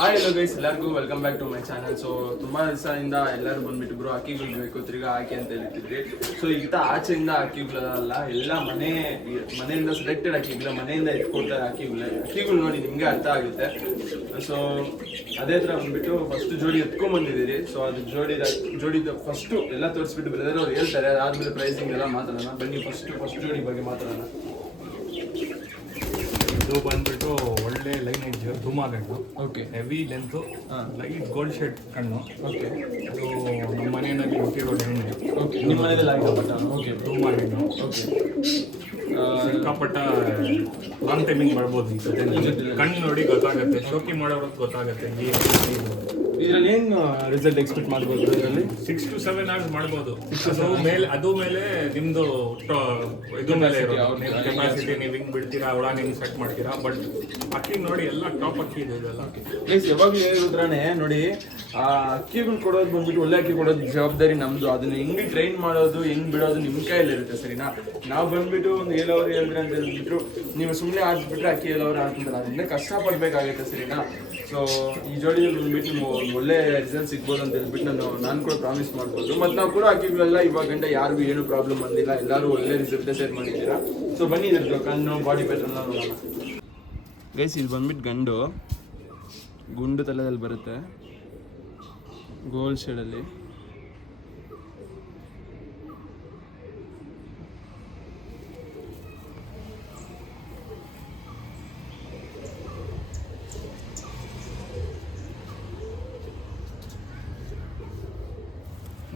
Hi hello guys, ಎಲ್ಲರಿಗೂ welcome back to my channel. So ತುಂಬಾ ದಿವಸದಿಂದ ಎಲ್ಲರೂ ಬಂದ್ಬಿಟ್ಟು ಬ್ರೋ ಅಕ್ಕಿಗಳು ಬೇಕು ತಿರ್ಗಾ ಹಾಕಿ ಅಂತ ಹೇಳ್ತಿದ್ರಿ. ಸೊ ಈಗ ಆಚೆಯಿಂದ ಅಕ್ಕಿಗಳಲ್ಲ, ಎಲ್ಲ ಮನೆಯಿಂದ ಸೆಲೆಕ್ಟೆಡ್ ಅಕ್ಕಿಗಳು, ಮನೆಯಿಂದ ಎತ್ಕೊಡ್ತಾರೆ ಅಕ್ಕಿಗಳು ನೋಡಿ ನಿಮ್ಗೆ ಅರ್ಥ ಆಗುತ್ತೆ. ಸೊ ಅದೇ ಥರ ಬಂದ್ಬಿಟ್ಟು ಫಸ್ಟ್ ಜೋಡಿ ಎತ್ಕೊಂಡ್ ಬಂದಿದ್ದೀರಿ. ಸೊ ಅದು ಜೋಡಿದ ಫಸ್ಟು ಎಲ್ಲ ತೋರಿಸ್ಬಿಟ್ಟು ಬ್ರದರ್ ಅವ್ರು ಹೇಳ್ತಾರೆ, ಅದಾದ್ಮೇಲೆ ಪ್ರೈಸಿಂಗ್ ಎಲ್ಲ ಮಾತಾಡೋಣ. ಬನ್ನಿ ಫಸ್ಟ್ ಜೋಡಿ ಬಗ್ಗೆ ಮಾತಾಡೋಣ. ಇದು ಬಂದ್ಬಿಟ್ಟು ಒಳ್ಳೆ ಲೈನ್ ಎಡ್ಜ್ ಧೂಮಾ ಗಣ್ಣು. Okay, heavy length, light gold shade ಕಣ್ಣು. ಓಕೆ, ಅದು ನಮ್ಮ ಮನೆಯಲ್ಲಿ ಹುಟ್ಟಿರೋ ಎಣ್ಣೆ. ಓಕೆ, ನಿಮ್ಮ ಮನೆಯಲ್ಲಿ ಆಗಿರಬಟ್ಟ. ಓಕೆ, ಧೂಮಾ ಗಣ್ಣು. ಓಕೆ, ಸಿಕ್ಕಾಪಟ್ಟ ಲಾಂಗ್ ಟೈಮಿಂಗ್ ಮಾಡ್ಬೋದು. ಈ ಜೊತೆ ಕಣ್ಣು ನೋಡಿ ಗೊತ್ತಾಗುತ್ತೆ, ಶೋಕಿ ಮಾಡೋರಿಗೆ ಗೊತ್ತಾಗುತ್ತೆ. ಇದರಲ್ಲಿ ಏನು ರಿಸಲ್ಟ್ ಎಕ್ಸ್ಪೆಕ್ಟ್ ಮಾಡ್ಬೋದು? ಇದರಲ್ಲಿ 6 to 7 hours ಮಾಡ್ಬೋದು. ಅದು ಮೇಲೆ ನಿಮ್ದು ಇದು ಮೇಲೆ ಇರೋದು ಕೆಪಾಸಿಟಿ. ನೀವು ಹಿಂಗ್ ಬಿಡ್ತೀರಾ, ಒಳಗೆ ಹಿಂಗ್ ಸೆಟ್ ಮಾಡ್ತೀರಾ. ಬಟ್ ಅಕ್ಕಿ ನೋಡಿ ಎಲ್ಲ ಟಾಪ್ ಅಕ್ಕಿ ಇದೆ ಇದೆಲ್ಲ. ಪ್ಲೀಸ್ ಯಾವಾಗಲೂ ಹೇಳಿದ್ರಾನೆ ನೋಡಿ, ಆ ಅಕ್ಕಿಗಳು ಕೊಡೋದು ಬಂದ್ಬಿಟ್ಟು ಒಳ್ಳೆ ಅಕ್ಕಿ ಕೊಡೋದು ಜವಾಬ್ದಾರಿ ನಮ್ದು. ಅದನ್ನ ಹೆಂಗೆ ಟ್ರೈನ್ ಮಾಡೋದು, ಹೆಂಗ್ ಬಿಡೋದು ನಿಮ್ಮ ಕೈಯಲ್ಲಿರುತ್ತೆ. ಸರಿನಾ? ನಾವು ಬಂದ್ಬಿಟ್ಟು ಒಂದು ಹೇಳೋರು ಹೇಳಿದ್ರೆ ಅಂತ ಹೇಳ್ಬಿಟ್ರು ನೀವು ಸುಮ್ಮನೆ ಹಾಕ್ಬಿಟ್ರೆ ಅಕ್ಕಿ ಹೇಳೋರು ಹಾಕ್ತಾರೆ, ಅದರಿಂದ ಕಷ್ಟಪಡ್ಬೇಕಾಗುತ್ತೆ. ಸರಿನಾ? ಸೊ ಈ ಜೋಡಿಯಲ್ಲಿ ಬಂದ್ಬಿಟ್ಟು ನೀವು ಒಳ್ಳೆ ರಿಸಲ್ಟ್ ಸಿಗ್ಬೋದು ಅಂತ ಹೇಳ್ಬಿಟ್ಟು ನಾನು ಕೂಡ ಪ್ರಾಮಿಸ್ ಮಾಡ್ಬೋದು. ಮತ್ತು ನಾವು ಕೂಡ ಅಕ್ಕಿಗಳೆಲ್ಲ ಇವಾಗ ಗಂಟೆ ಯಾರಿಗೂ ಏನು ಪ್ರಾಬ್ಲಮ್ ಬಂದಿಲ್ಲ, ಎಲ್ಲರೂ ಒಳ್ಳೆ ರಿಸಲ್ಟ್ ಶೇರ್ ಮಾಡಿದ್ದೀರಾ. ಸೊ ಬನ್ನಿ ಇದ್ರದ್ದು ಕಣ್ಣು ಬಾಡಿ ಪ್ಯಾಟರ್ನ್ ನೋಡೋಣ. ಗೈಸ್, ಇದು ಬಂದ್ಬಿಟ್ಟು ಗಂಡು ಗುಂಡು ತಲೆದಲ್ಲಿ ಬರುತ್ತೆ, ಗೋಲ್ಡ್ ಶೇಡಲ್ಲಿ.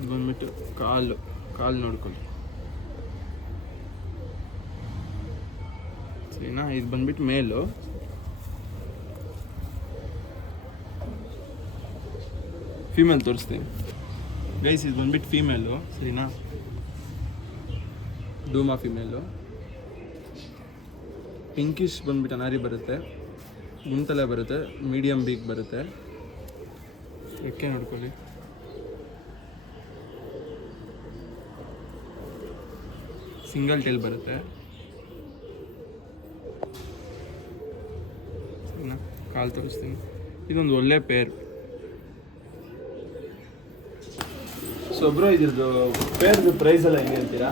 ಬಂದ್ಬಿಟ್ಟು ಕಾಲು ನೋಡ್ಕೊಳ್ಳಿ. ಸರಿನಾ? ಇದು ಬಂದ್ಬಿಟ್ಟು ಮೇಲು, ಫೀಮೇಲ್ ತೋರಿಸ್ತೀನಿ. ಗೈಸ್, ಇದು ಬಂದ್ಬಿಟ್ಟು ಫೀಮೇಲು. ಸರಿನಾ? ಡೂಮಾ ಫೀಮೇಲು. ಪಿಂಕಿಶ್ ಬಂದ್ಬಿಟ್ಟು ಅನಾರಿ ಬರುತ್ತೆ, ಗುಂತಲೆ ಬರುತ್ತೆ, ಮೀಡಿಯಮ್ ಬೀಕ್ ಬರುತ್ತೆ. ರೆಕ್ಕೆ ನೋಡ್ಕೊಳ್ಳಿ. ಸಿಂಗಲ್ ಟೇಲ್ ಬರುತ್ತೆ. ಸರಿನಾ? ಕಾಲು ತೋರಿಸ್ತೀನಿ. ಇದೊಂದು ಒಳ್ಳೆ ಪೇರ್. ಸೊ ಬ್ರೋ, ಇದ್ರದ್ದು ಪೇರ್ದು ಪ್ರೈಸ್ ಎಲ್ಲ ಹೆಂಗೆ ಅಂತೀರಾ?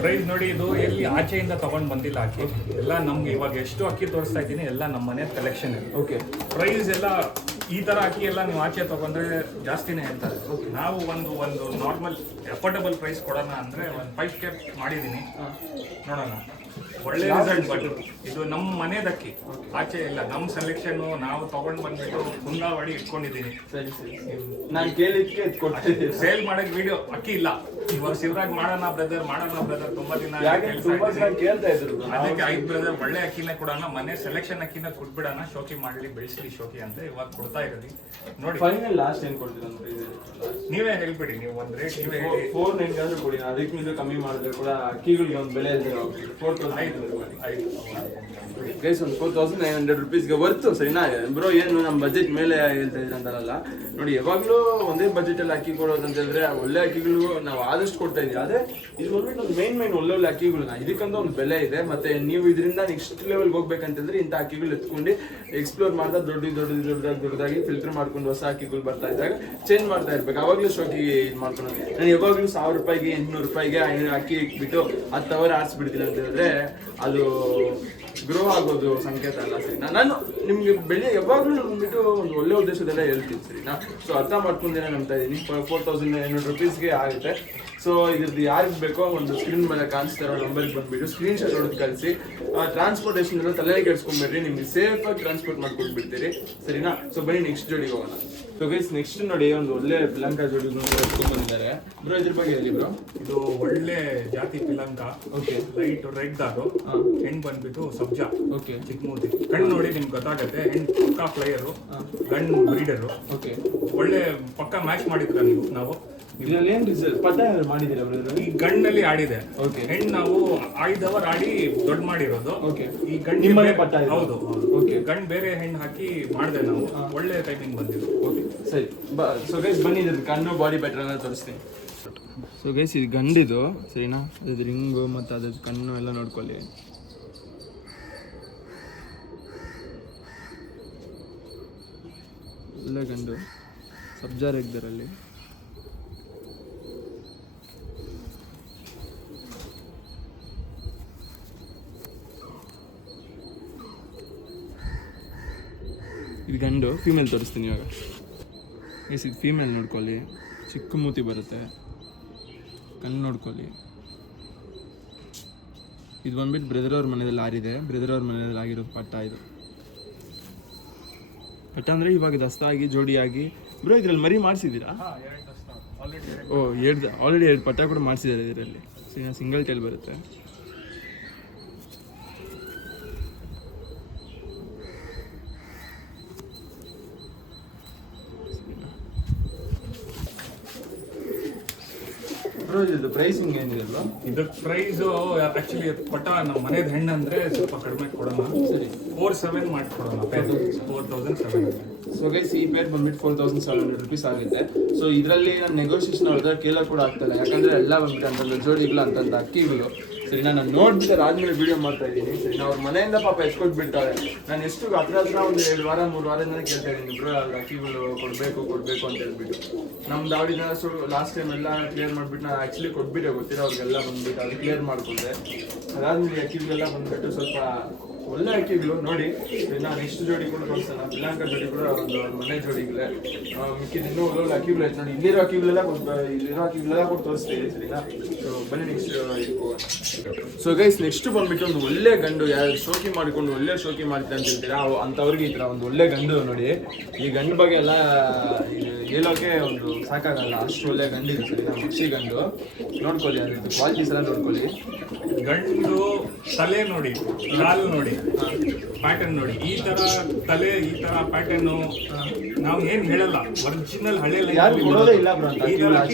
ಪ್ರೈಸ್ ನೋಡಿ, ಇದು ಎಲ್ಲಿ ಆಚೆಯಿಂದ ತಗೊಂಡ್ ಬಂದಿಲ್ಲ ಅಕ್ಕಿ ಎಲ್ಲ. ನಮ್ಗೆ ಇವಾಗ ಎಷ್ಟು ಅಕ್ಕಿ ತೋರಿಸ್ತಾ ಇದ್ದೀನಿ ಎಲ್ಲ ನಮ್ಮ ಮನೆ ಕಲೆಕ್ಷನ್. ಓಕೆ, ಪ್ರೈಸ್ ಎಲ್ಲ ಈ ತರ ಅಕ್ಕಿ ಎಲ್ಲ ನೀವು ಆಚೆ ತಗೊಂಡ್ರೆ ಜಾಸ್ತಿನೇ ಹೇಳ್ತಾರೆ. ನಾವು ಒಂದು ನಾರ್ಮಲ್ ಅಫೋರ್ಡಬಲ್ ಪ್ರೈಸ್ ಕೊಡೋಣ ಅಂದ್ರೆ ಒಂದು 5K ಮಾಡಿದೀನಿ. ನೋಡೋಣ, ಒಳ್ಳೆ ರಿಸಲ್ಟ್. ಬಟ್ ಇದು ನಮ್ಮ ಮನೆದಕ್ಕಿ, ಆಚೆ ಇಲ್ಲ. ನಮ್ಮ ಸೆಲೆಕ್ಷನ್ ನಾವು ತಗೊಂಡ್ ಬಂದ್ಬಿಟ್ಟು ಕುಂದಾವಳಿ ಇಟ್ಕೊಂಡಿದ್ದೀನಿ. ಸರಿ ಸರಿ, ನಾನು ಕೇಳಿದ್ಕೆ ಕೊಡ್ತಿದ್ದೀನಿ. ಸೇಲ್ ಮಾಡಕ್ ವಿಡಿಯೋ ಅಕ್ಕಿ ಇಲ್ಲ. ಇವಾಗ ಶಿವರಾಜ್ ಮಾಡೋಣ ಬ್ರದರ್ ತುಂಬಾ ದಿನ ಕೇಳ್ತಾ ಇದ್ರು. ಅದಕ್ಕೆ 5 ಬ್ರದರ್ ಒಳ್ಳೆ ಅಕ್ಕಿನ ಕೊಡೋಣ, ಮನೆ ಸೆಲೆಕ್ಷನ್ ಅಕ್ಕಿನ ಕೊಟ್ಬಿಡೋಣ, ಶೋಕಿ ಮಾಡಲಿ, ಬೆಳೆಸಲಿ ಶೋಕಿ ಅಂತ ಇವಾಗ ಕೊಡ್ತಾ ಇರೋದು. ನೋಡಿ, ಫೈನಲ್ ಲಾಸ್ಟ್ ಏನ್ ಕೊಡ್ತೀರಾ? ನೀವೇ ಹೇಳ್ಬಿಡಿ, ನೀವು ಒಂದ್ ರೇಟ್ ನೀವೇ 490 ಕೊಡಿ. ಅದಕ್ಕೆ ಮೇಲೆ ಕಮ್ಮಿ ಮಾಡಿದ್ರೆ ಕೂಡ ಅಕ್ಕಿಗಳಿಗೆ ಒಂದು ಬೆಲೆ ಇದೆ. 4,000 ಗೈಸ್, ಒಂದು 4,900 rupeesಗೆ ವರ್ತು. ಸರಿನಾ ಬ್ರೋ? ಏನು ನಮ್ಮ ಬಜೆಟ್ ಮೇಲೆ ಹೇಳ್ತಾ ಇದ್ರೆ ಅಂತಾರಲ್ಲ ನೋಡಿ, ಯಾವಾಗಲೂ ಒಂದೇ ಬಜೆಟಲ್ಲಿ ಅಕ್ಕಿ ಕೊಡೋದು ಅಂತ ಹೇಳಿದ್ರೆ ಒಳ್ಳೆ ಅಕ್ಕಿಗಳು ನಾವು ಆದಷ್ಟು ಕೊಡ್ತಾ ಇದ್ದೀವಿ. ಅದೇ ಇದು ಬಂದ್ಬಿಟ್ಟು ಒಂದು ಮೇನ್ ಒಳ್ಳೆ ಅಕ್ಕಿಗಳನ್ನ, ಇದಕ್ಕಂತ ಒಂದು ಬೆಲೆ ಇದೆ. ಮತ್ತೆ ನೀವು ಇದರಿಂದ ನೆಕ್ಸ್ಟ್ ಲೆವೆಲ್ಗೆ ಹೋಗ್ಬೇಕಂತಂದ್ರೆ ಇಂಥ ಅಕ್ಕಿಗಳು ಎತ್ಕೊಂಡು ಎಕ್ಸ್ಪ್ಲೋರ್ ಮಾಡ್ತಾ ದೊಡ್ಡದಾಗಿ ಫಿಲ್ಟರ್ ಮಾಡ್ಕೊಂಡು ಹೊಸ ಅಕ್ಕಿಗಳು ಬರ್ತಾ ಇದ್ದಾಗ ಚೇಂಜ್ ಮಾಡ್ತಾ ಇರ್ಬೇಕು. ಅವಾಗಲೂ ಶೋಕಿ ಇದು ಮಾಡ್ಕೊಂಡು ನಾನು ಯಾವಾಗಲೂ 1,000 ರೂಪಾಯಿಗೆ 800 ರೂಪಾಯಿಗೆ ಅಕ್ಕಿ ಇಟ್ಬಿಟ್ಟು 10 hour ಆರಿಸ್ಬಿಡ್ತೀನಿ ಅಂತ ಹೇಳಿದ್ರೆ ಅದು ಗ್ರೋ ಆಗೋದು ಸಂಕೇತ ಅಲ್ಲ. ಸರಿನಾ? ನಾನು ನಿಮ್ಗೆ ಬೆಲೆ ಯಾವಾಗಲೂ ಬಂದ್ಬಿಟ್ಟು ಒಂದು ಒಳ್ಳೆ ಉದ್ದೇಶದಲ್ಲೇ ಹೇಳ್ತೀನಿ. ಸರಿನಾ? ಸೊ ಅರ್ಥ ಮಾಡ್ಕೊಂಡೇನೆ ನಂಬ್ತಾ ಇದ್ದೀನಿ. 4,900 rupeesಗೆ ಆಗುತ್ತೆ. ಸೊ ಇದ್ರದ್ದು ಯಾರಿಗೆ ಬೇಕೋ ಒಂದು ಸ್ಕ್ರೀನ್ ಮೇಲೆ ಕಾಣಿಸ್ತಾ ಇರೋ ನಂಬರ್ಗೆ ಬಂದ್ಬಿಟ್ಟು ಸ್ಕ್ರೀನ್ ಶಾಟ್ ಹೊಡೆದು ಕಳಿಸಿ. ಟ್ರಾನ್ಸ್ಪೋರ್ಟೇಷನ್ ಎಲ್ಲ ತಲೆಗೆ ಕೆಡ್ಸ್ಕೊಂಡ್ಬಿಡ್ರಿ, ನಿಮ್ಗೆ ಸೇಫಾಗಿ ಟ್ರಾನ್ಸ್ಪೋರ್ಟ್ ಮಾಡ್ಕೊಟ್ಬಿಡ್ತೀರಿ. ಸರಿನಾ? ಸೊ ಬನ್ನಿ ನೆಕ್ಸ್ಟ್ ಜೋಡಿಗೆ ಹೋಗೋಣ. ಸೊ ಗೈಸ್, ನೆಕ್ಸ್ಟ್ ನೋಡಿ ಒಂದು ಒಳ್ಳೆ ಪಿಲಂಕ ಜೋಡಿ ಎತ್ಕೊಂಡ್ ಬಂದಿದ್ದಾರೆ. ಬ್ರೋ, ಇದ್ರ ಬಗ್ಗೆ ಹೇಳಿ ಬ್ರೋ. ಇದು ಒಳ್ಳೆ ಜಾತಿ ಪಿಲಂಕ. ಓಕೆ, ಲೈಟ್ ರೆಡ್ ದಾರು. ಹೆಣ್ಣು ಬಂದ್ಬಿಟ್ಟು ಸಬ್ಜಾ. ಓಕೆ, ಚಿಕ್ಕಮೂರ್ತಿ. ಕಣ್ಣು ನೋಡಿ ನಿಮ್ಗೆ ಗೊತ್ತಾಗತ್ತೆ. ಹೆಣ್ಣು ಪಕ್ಕಾ ಫ್ಲೈಯರು, ಗಂಡು ಬ್ರೀಡರು. ಓಕೆ, ಒಳ್ಳೆ ಪಕ್ಕ ಮ್ಯಾಚ್ ಮಾಡಿದ್ರ ನಾವು. ಇದರಲ್ಲಿ ಏನು ರಿಸಲ್ಟ್ ಪಟ್ಟ ಮಾಡಿದ್ದೀರಾ? ಈ ಗಂಡಲ್ಲಿ ಆಡಿದೆ. ಓಕೆ, ಹೆಣ್ಣು ನಾವು 5 hour ಆಡಿ ದೊಡ್ಡ ಮಾಡಿರೋದು. ಓಕೆ, ಈ ಗಂಡು ನಿಮ್ಮನೆ ಪಟ್ಟ? ಹೌದು. ಓಕೆ, ಗಂಡು ಬೇರೆ ಹೆಣ್ಣು ಹಾಕಿ ಮಾಡಿದೆ ನಾವು. ಒಳ್ಳೆ ಟೈಮಿಂಗ್ ಬಂದಿದೆ. ಓಕೆ, ಸರಿ. ಸೊ ಗೈಸ್, ಬನ್ನಿ ಇದ್ರ ಕಣ್ಣು ಬಾಡಿ ಪ್ಯಾಟರ್ನ್ ತೋರಿಸ್ತೀನಿ. ಸೊ ಗೈಸ್, ಇದು ಗಂಡಿದು. ಸರಿನಾ? ಅದ್ರ ರಿಂಗು ಮತ್ತು ಅದ್ರ ಕಣ್ಣು ಎಲ್ಲ ನೋಡ್ಕೊಳ್ಳಿ. ಒಳ್ಳೆ ಗಂಡು ಸಬ್ಜಾರ್ ಎಗ್ದರಲ್ಲಿ. ಇದು ಗಂಡು. ಫೀಮೇಲ್ ತೋರಿಸ್ತೀನಿ ಇವಾಗ. ಎಸ್ ಇದು ಫೀಮೇಲ್ ನೋಡ್ಕೊಳ್ಳಿ. ಚಿಕ್ಕ ಮೂತಿ ಬರುತ್ತೆ, ಕಣ್ಣು ನೋಡ್ಕೊಳ್ಳಿ. ಇದು ಬಂದ್ಬಿಟ್ಟು ಬ್ರದರ್ ಅವ್ರ ಮನೆಯಲ್ಲಿ ಆರಿದೆ. ಬ್ರದರ್ ಅವ್ರ ಮನೆಯಲ್ಲಿ ಆಗಿರೋದು ಪಟ್ಟ. ಇದು ಪಟ್ಟ ಅಂದರೆ ಇವಾಗ ದಸ್ತಾಗಿ ಜೋಡಿಯಾಗಿ. ಬ್ರೋ ಇದರಲ್ಲಿ ಮರಿ ಮಾಡಿಸಿದ್ದೀರಾ? ಆಲ್ರೆಡಿ 2 ಪಟ್ಟ ಕೂಡ ಮಾಡಿಸಿದ್ದಾರೆ ಇದರಲ್ಲಿ. ಸಿಂಗಲ್ ಟೈಲ್ ಬರುತ್ತೆ. ಬ್ರೋ ಇದು ಪ್ರೈಸಿಂಗ್ ಏನಿದೆ ಬ್ರೋ? ಇದ್ರ ಪ್ರೈಸು ಆಕ್ಚುಲಿ ಪಟ್ಟ ನಮ್ಮ ಮನೇದು ಹೆಣ್ಣು ಅಂದ್ರೆ ಸ್ವಲ್ಪ ಕಡಿಮೆ ಕೊಡೋಣ. ಸರಿ 4,700 ಮಾಡ್ಕೊಡೋಣ. 4,700. ಸೊ ಗೈಸ್ ಈ ಪೇರ್ ಬಂದ್ಬಿಟ್ಟು 4,700 rupees ಆಗುತ್ತೆ. ಸೊ ಇದರಲ್ಲಿ ನಾನು ನೆಗೋಷಿಯೇಷನ್ ಹೊಡೆದ್ರೆ ಕೇಳೋ ಕೂಡ ಆಗ್ತಲ್ಲ, ಯಾಕಂದ್ರೆ ಎಲ್ಲ ಬಂದ್ಬಿಟ್ಟು ಅಂತಂದ್ರೆ ಜೋಡಿಗಳು ಅಂತಂದ ಅಕ್ಕಿಗಳು. ಸರಿ ನಾನು ನೋಡ್ಬಿಟ್ಟು ಆದ್ಮೇಲೆ ವಿಡಿಯೋ ಮಾಡ್ತಾ ಇದ್ದೀನಿ. ಸರಿ ನಾವು ಅವ್ರ ಮನೆಯಿಂದ ಪಾಪ ಎತ್ಕೊಟ್ಬಿಡ್ತಾರೆ. ನಾನು ಎಷ್ಟು ಹತ್ರ ಒಂದು 2 ವಾರ 3 ವಾರದಿಂದ ಕೇಳ್ತಾ ಇದ್ದೀನಿ ಬ್ರೋ ಅವ್ರ ಅಕ್ಕಿಗಳು ಕೊಡಬೇಕು ಅಂತ ಹೇಳ್ಬಿಟ್ಟು. ನಮ್ದು ಅವ್ರಿನ ಲಾಸ್ಟ್ ಟೈಮ್ ಎಲ್ಲ ಕ್ಲಿಯರ್ ಮಾಡಿಬಿಟ್ಟು ನಾನು ಆ್ಯಕ್ಚುಲಿ ಕೊಟ್ಬಿಟ್ಟೆ, ಗೊತ್ತಿರೋ ಅವ್ರಿಗೆಲ್ಲ ಬಂದ್ಬಿಟ್ಟು ಅದು ಕ್ಲಿಯರ್ ಮಾಡ್ಕೊಂಡೆ. ಅದಾದ್ಮೇಲೆ ಅಕ್ಕಿಗಳೆಲ್ಲ ಬಂದ್ಬಿಟ್ಟು ಸ್ವಲ್ಪ ಒಳ್ಳೆ ಅಕ್ಕಿಗಳು ನೋಡಿ. ನಾನು ನೆಕ್ಸ್ಟ್ ಜೋಡಿ ಕೂಡ ತೋರಿಸೋಣ. ಪಿಲಾಂಕ ಜೋಡಿ ಕೂಡ ಒಂದು ಮನೆ ಜೋಡಿಗಳೇ. ಮಿಕ್ಕಿದ ಇನ್ನೂ ಒಳ್ಳೊಳ್ಳೆ ಅಕ್ಕಿಗಳು ಐತೆ ನೋಡಿ. ಇಲ್ಲಿರೋ ಅಕ್ಕಿಗಳೆಲ್ಲ ಕೂಡ ತೋರಿಸ್ತೀವಿ. ಸರಿನಾ? ಸೊ ಬನ್ನಿ ನೆಕ್ಸ್ಟ್. ಸೊ ಗೈಸ್ ನೆಕ್ಸ್ಟ್ ಬಂದ್ಬಿಟ್ಟು ಒಂದು ಒಳ್ಳೆ ಗಂಡು. ಯಾರು ಶೋಕಿ ಮಾಡಿಕೊಂಡು ಒಳ್ಳೆ ಶೋಕಿ ಮಾಡ್ತಾರೆ ಅಂತ ಹೇಳ್ತೀರಾ ಅಂಥವ್ರಿಗೆ ಈ ಥರ ಒಂದು ಒಳ್ಳೆ ಗಂಡು ನೋಡಿ. ಈ ಗಂಡು ಬಗ್ಗೆ ಎಲ್ಲ ಹೇಳೋಕೆ ಒಂದು ಸಾಕಾಗಲ್ಲ, ಅಷ್ಟು ಒಳ್ಳೆ ಗಂಡು ಇದೆ. ಸರಿ ನಮ್ಮ ಪಕ್ಷಿ ಗಂಡು ನೋಡ್ಕೊಳ್ಳಿ, ಅದ್ರದ್ದು ಕ್ವಾಲಿಟೀಸ್ ಎಲ್ಲ ನೋಡ್ಕೊಳ್ಳಿ. ಗಂಡು ತಲೆ ನೋಡಿ, ಕಾಲು ನೋಡಿ, ಪ್ಯಾಟರ್ನ್ ನೋಡಿ. ಈ ತರ ತಲೆ, ಈ ತರ ಪ್ಯಾಟರ್ನ್ ನಾವು ಏನ್ ಹೇಳಲ್ಲ. ಒರಿಜಿನಲ್ ಹಳೆ ಯಾರು ಕೊಡೋದೇ ಇಲ್ಲ ಬ್ರೋ ಅಂತ.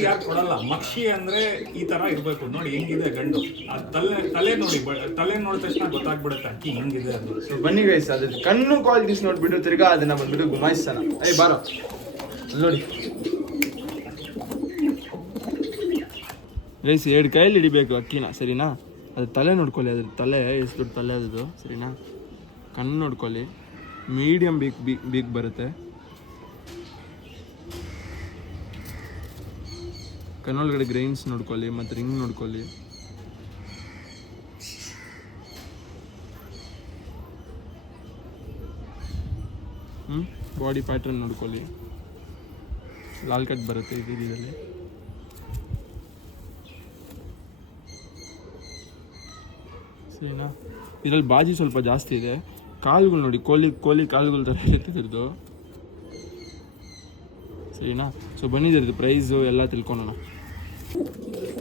ಯಾರು ಕೊಡಲ್ಲ. ಮಕ್ಷಿ ಅಂದ್ರೆ ಈ ತರ ಇರ್ಬೇಕು ನೋಡಿ. ಹೆಂಗಿದೆ ಗಂಡು, ತಲೆ ನೋಡಿ. ತಲೆ ನೋಡಿದ ತಕ್ಷಣ ಗೊತ್ತಾಗ್ಬಿಡುತ್ತೆ ಅಕ್ಕಿ ಹೆಂಗಿದೆ ಅದು. ಸೊ ಬನ್ನಿ ಗೈಸ್, ಅದ್ರ ಕಣ್ಣು ಕ್ವಾಲಿಟೀಸ್ ನೋಡ್ಬಿಟ್ಟು ತಿರ್ಗಾ ಅದನ್ನ ಬಂದ್ಬಿಟ್ಟು ಗುಮಾಯಿಸ್ತಾನ. ಬಾರೋ ನೋಡಿ ಗೈಸ್, 2 ಕೈಯಲ್ಲಿ ಹಿಡಿಬೇಕು ಅಕ್ಕಿನ. ಸರಿನಾ? ಅದು ತಲೆ ನೋಡ್ಕೊಳ್ಳಿ, ಅದ್ರ ತಲೆ ಎಷ್ಟು ದೊಡ್ಡ ತಲೆ ಅದು. ಸರಿನಾ? ಕಣ್ಣು ನೋಡ್ಕೊಳ್ಳಿ, ಮೀಡಿಯಮ್ ಬೀಕ್ ಬರುತ್ತೆ. ಕಣ್ಣೊಳಗಡೆ ಗ್ರೈನ್ಸ್ ನೋಡ್ಕೊಳ್ಳಿ ಮತ್ತು ರಿಂಗ್ ನೋಡ್ಕೊಳ್ಳಿ. ಬಾಡಿ ಪ್ಯಾಟರ್ನ್ ನೋಡ್ಕೊಳ್ಳಿ. ಲಾಲ್ ಕಟ್ ಬರುತ್ತೆ ಇದರಲ್ಲಿ. ಸರಿನಾ? ಇದರಲ್ಲಿ ಬಾಜಿ ಸ್ವಲ್ಪ ಜಾಸ್ತಿ ಇದೆ. ಕಾಲುಗಳು ನೋಡಿ, ಕೋಲಿ ಕಾಲುಗಳ ಥರ ಇರುತ್ತೆ ಇದ್ರದ್ದು. ಸರಿನಾ? ಸೊ ಬನ್ನಿದ್ರದ್ದು ಪ್ರೈಸು ಎಲ್ಲ ತಿಳ್ಕೊಳೋಣ.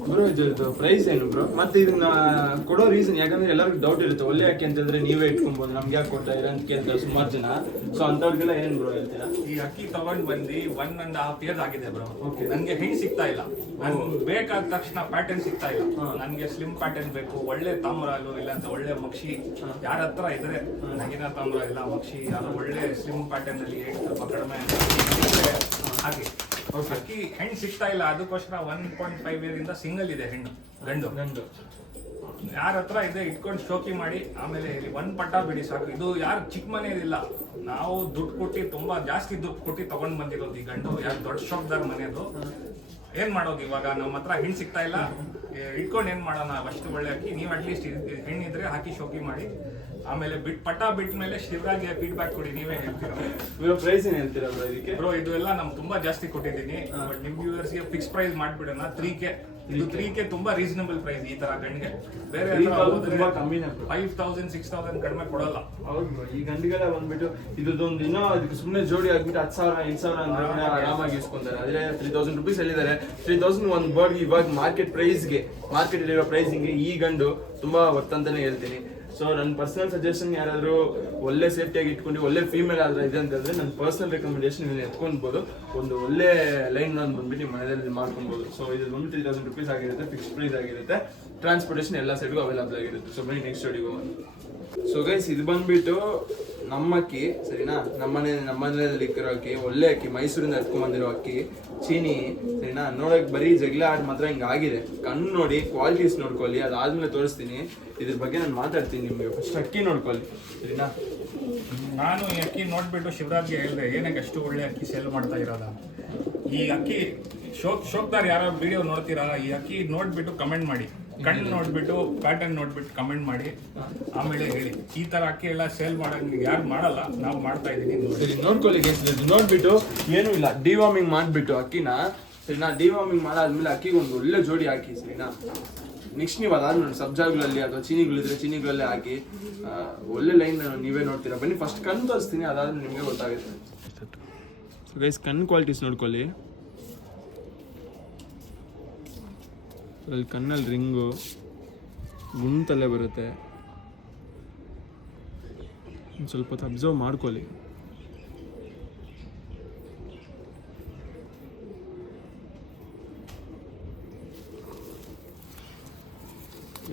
ಬ್ರೋ ಇದ್ರದ್ದು ಪ್ರೈಸ್ ಏನು ಬ್ರೋ? ಮತ್ತೆ ಇದನ್ನ ಕೊಡೋ ರೀಸನ್ ಯಾಕಂದ್ರೆ ಎಲ್ಲರಿಗೂ ಡೌಟ್ ಇರುತ್ತೆ, ಒಳ್ಳೆ ಅಕ್ಕಿ ಅಂತಂದ್ರೆ ನೀವೇ ಇಟ್ಕೊಬೋದು, ನಮ್ಗೆ ಯಾಕೆ ಕೊಡ್ತಾ ಇರ ಅಂತ ಕೇಳ್ತಾರೆ ಸುಮಾರು ಜನ. ಸೊ ಅಂಥವ್ರಿಗೆಲ್ಲ ಏನು ಬ್ರೋ ಹೇಳ್ತೀರಾ? ಈ ಅಕ್ಕಿ ತಗೊಂಡ್ ಬಂದು 1.5 years ಆಗಿದೆ ಬ್ರೋ. ನನ್ಗೆ ಹೆಣ್ಣು ಸಿಗ್ತಾ ಇಲ್ಲ. ನನ್ಗೆ ಬೇಕಾದ ತಕ್ಷಣ ಪ್ಯಾಟರ್ನ್ ಸಿಗ್ತಾ ಇಲ್ಲ. ನನ್ಗೆ ಸ್ಲಿಮ್ ಪ್ಯಾಟರ್ನ್ ಬೇಕು, ಒಳ್ಳೆ ತಾಮ್ರಾಲು ಇಲ್ಲ ಅಂತ ಒಳ್ಳೆ ಮಕ್ಷಿ ಯಾರ ಹತ್ರ ಇದ್ರೆ, ನಗಿನ ತಾಮ್ರ ಇಲ್ಲ ಮಕ್ಷಿ ಯಾರು ಒಳ್ಳೆ ಸ್ಲಿಮ್ ಪ್ಯಾಟರ್ನ್ ಅಲ್ಲಿ ಸ್ವಲ್ಪ ಕಡಿಮೆ ಹಾಗೆ ಅಕ್ಕಿ ಹೆಣ್ಣು ಸಿಗ್ತಾ ಇಲ್ಲ. ಅದಕ್ಕೋಸ್ಕರ 1.5 year ಇಂದ ಸಿಂಗಲ್ ಇದೆ ಹೆಣ್ಣು. ಗಂಡು ಯಾರ ಹತ್ರ ಇದೆ ಇಟ್ಕೊಂಡು ಶೋಕಿ ಮಾಡಿ ಆಮೇಲೆ ಇಲ್ಲಿ 1 ಪಟ್ಟ ಬಿಡಿ ಸಾಕು. ಇದು ಯಾರು ಚಿಕ್ಕ ಮನೆಯದಿಲ್ಲ, ನಾವು ದುಡ್ಡು ಕೊಟ್ಟು ತುಂಬಾ ಜಾಸ್ತಿ ದುಡ್ಡು ಕೊಟ್ಟು ತಗೊಂಡ್ ಬಂದಿರೋದು ಈ ಗಂಡು. ಯಾರು ದೊಡ್ಡ ಶೋಕ್ದಾರ ಮನೆಯದು. ಏನ್ ಮಾಡೋದು ಇವಾಗ? ನಮ್ಮ ಹತ್ರ ಹೆಣ್ಣು ಸಿಗ್ತಾ ಇಲ್ಲ, ಇಟ್ಕೊಂಡು ಏನ್ ಮಾಡೋಣ? ಅಷ್ಟು ಒಳ್ಳೆ ಅಕ್ಕಿ. ನೀವು ಅಟ್ಲೀಸ್ಟ್ ಹೆಣ್ಣಿದ್ರೆ ಹಾಕಿ ಶೋಕಿ ಮಾಡಿ, ಆಮೇಲೆ ಪಟ್ಟ ಬಿಟ್ಟ ಮೇಲೆ ಶಿವರಾಗಿ ಫೀಡ್ಬ್ಯಾಕ್ ಕೊಡಿ. ನೀವೇ ಹೇಳ್ತೀರಾ ಪ್ರೈಸ್ ಏನು ಹೇಳ್ತೀರಾ ಬ್ರೋ ಇದಕ್ಕೆ? ಬ್ರೋ ಇದು ಎಲ್ಲ ನಮ್ ತುಂಬಾ ಜಾಸ್ತಿ ಕೊಟ್ಟಿದ್ದೀನಿ. ಬಟ್ ನಿಮ್ ವ್ಯೂವರ್ಸ್ಗೆ ಫಿಕ್ಸ್ ಪ್ರೈಸ್ ಮಾಡ್ಬಿಡೋಣ 3K. ಇದು 3K ತುಂಬಾ ರೀಸನಬಲ್ ಪ್ರೈಸ್ ಈ ತರ ಗಂಡಿಗೆ. ಬೇರೆ 5,000 6,000 ಕಡಿಮೆ ಕೊಡಲ್ಲ. ಹೌದು, ಈ ಗಂಡಿಗೆಲ್ಲ ಬಂದ್ಬಿಟ್ಟು ಇದೊಂದು ದಿನ ಅದಕ್ಕೆ ಸುಮ್ಮನೆ ಜೋಡಿ ಆಗ್ಬಿಟ್ಟು 10,000 8,000 ಅಂದ್ರೆ ಆರಾಮಾಗಿ ಇಸ್ಕೊಂತಾರೆ. ಅದೇ 3,000 rupees ಹೇಳಿದ್ದಾರೆ. 3,000 ಒಂದು ಬರ್ಡ್ಗೆ ಇವಾಗ ಮಾರ್ಕೆಟ್ ಅಲ್ಲಿರೋ ಪ್ರೈಸಿಂಗ್ಗೆ ಈ ಗಂಡು ತುಂಬಾ ವರ್ತ್ ಅಂತಾನೆ ಹೇಳ್ತೀನಿ. ಸೊ ನನ್ನ ಪರ್ಸನಲ್ ಸಜೆಷನ್, ಯಾರಾದರೂ ಒಳ್ಳೆ ಸೇಫ್ಟಿಯಾಗಿ ಇಟ್ಕೊಂಡು ಒಳ್ಳೆ ಫೀಮೇಲ್ ಆದ್ರೆ ಇದೆ ಅಂತಂದ್ರೆ ನನ್ನ ಪರ್ಸನಲ್ ರೆಕಮೆಂಡೇಶನ್ ಇದನ್ನ ಎತ್ಕೊಳ್ಬೋದು. ಒಂದು ಒಳ್ಳೆ ಲೈನ್ ಒಂದು ಬಂದ್ಬಿಟ್ಟು ಮನೆಯಲ್ಲಿ ಮಾಡ್ಕೊಬೋದು. ಸೊ ಇದು ಬಂದು 3,000 rupees ಆಗಿರುತ್ತೆ, ಫಿಕ್ಸ್ ಪ್ರೈಸ್ ಆಗಿರುತ್ತೆ. ಟ್ರಾನ್ಸ್ಪೋರ್ಟೇಷನ್ ಎಲ್ಲ ಸೈಡ್ಗೂ ಅವೈಲಬಲ್ ಆಗಿರುತ್ತೆ. ಸೊ ಬನ್ನಿ ನೆಕ್ಸ್ಟ್ ಸ್ಟಡಿಗೆ ಹೋಗೋಣ. ಸೊ ಗೈಸ್ ಇದು ಬಂದ್ಬಿಟ್ಟು ನಮ್ಮ ಅಕ್ಕಿ. ಸರಿನಾ? ನಮ್ಮ ಮನೆಯಲ್ಲಿ ಇಕ್ಕಿರೋ ಅಕ್ಕಿ, ಒಳ್ಳೆ ಅಕ್ಕಿ, ಮೈಸೂರಿಂದ ಎತ್ಕೊಂಡ್ಬಂದಿರೋ ಅಕ್ಕಿ, ಚೀನಿ. ಸರಿನಾ? ನೋಡೋಕೆ ಬರೀ ಜಗಳ ಆಡ್ ಮಾತ್ರ ಹಿಂಗೆ ಆಗಿದೆ. ಕಣ್ಣು ನೋಡಿ, ಕ್ವಾಲಿಟೀಸ್ ನೋಡ್ಕೊಳ್ಳಿ, ಅದಾದ್ಮೇಲೆ ತೋರಿಸ್ತೀನಿ. ಇದ್ರ ಬಗ್ಗೆ ನಾನು ಮಾತಾಡ್ತೀನಿ ನಿಮಗೆ. ಫಸ್ಟ್ ಅಕ್ಕಿ ನೋಡ್ಕೊಳ್ಳಿ. ಸರಿನಾ? ನಾನು ಈ ಅಕ್ಕಿ ನೋಡ್ಬಿಟ್ಟು ಶಿವರಾಜ್ಗೆ ಹೇಳಿದೆ ಏನಕ್ಕೆ ಅಷ್ಟು ಒಳ್ಳೆ ಅಕ್ಕಿ ಸೇಲ್ ಮಾಡ್ತಾ ಇರೋದ. ಈ ಅಕ್ಕಿ ಶೋಕ್ದಾರ್ ಯಾರೋ ವಿಡಿಯೋ ನೋಡ್ತೀರಾ, ಈ ಅಕ್ಕಿ ನೋಡ್ಬಿಟ್ಟು ಕಮೆಂಟ್ ಮಾಡಿ, ಕಣ್ಣು ನೋಡ್ಬಿಟ್ಟು ಪ್ಯಾಟರ್ನ್ ನೋಡ್ಬಿಟ್ಟು ಕಮೆಂಟ್ ಮಾಡಿ, ಆಮೇಲೆ ಹೇಳಿ ಈ ತರ ಅಕ್ಕಿ ಎಲ್ಲ ಸೇಲ್ ಮಾಡೋಂಗೆ ಯಾರು ಮಾಡಲ್ಲ, ನಾವು ಮಾಡ್ತಾ ಇದೀನಿ. ಸರಿ ನೋಡ್ಕೊಳ್ಳಿ ಗೈಸ್, ನೋಡ್ಬಿಟ್ಟು ಏನೂ ಇಲ್ಲ, ಡಿವಾರ್ಮಿಂಗ್ ಮಾಡಿಬಿಟ್ಟು ಅಕ್ಕಿನ ಸರಿನಾ, ಡಿವಾರ್ಮಿಂಗ್ ಮಾಡಾದ್ಮೇಲೆ ಅಕ್ಕಿಗೆ ಒಂದು ಒಳ್ಳೆ ಜೋಡಿ ಹಾಕಿ ಸರಿನಾ. ನೆಕ್ಸ್ಟ್ ನೀವು ಅದಾದ್ಮೇಲೆ ಸಬ್ಜಾಗಳಲ್ಲಿ ಅಥವಾ ಚೀನಿಗಳಿದ್ರೆ ಚೀನಿಗಳಲ್ಲೇ ಹಾಕಿ ಒಳ್ಳೆ ಲೈನ್ ನೀವೇ ನೋಡ್ತೀರಾ. ಬನ್ನಿ ಫಸ್ಟ್ ಕಣ್ಣು ತೋರಿಸ್ತೀನಿ, ಅದಾದ್ಮೇಲೆ ನಿಮಗೆ ಗೊತ್ತಾಗುತ್ತೆ. ಸೊ ಗೈಸ್ ಕಣ್ಣು ಕ್ವಾಲಿಟೀಸ್ ನೋಡ್ಕೊಳ್ಳಿ. ಅಲ್ಲಿ ಕಣ್ಣಲ್ಲಿ ರಿಂಗು ಗುಂತಲ್ಲೇ ಬರುತ್ತೆ, ಒಂದು ಸ್ವಲ್ಪ ಹೊತ್ತು ಅಬ್ಸರ್ವ್ ಮಾಡ್ಕೊಳ್ಳಿ.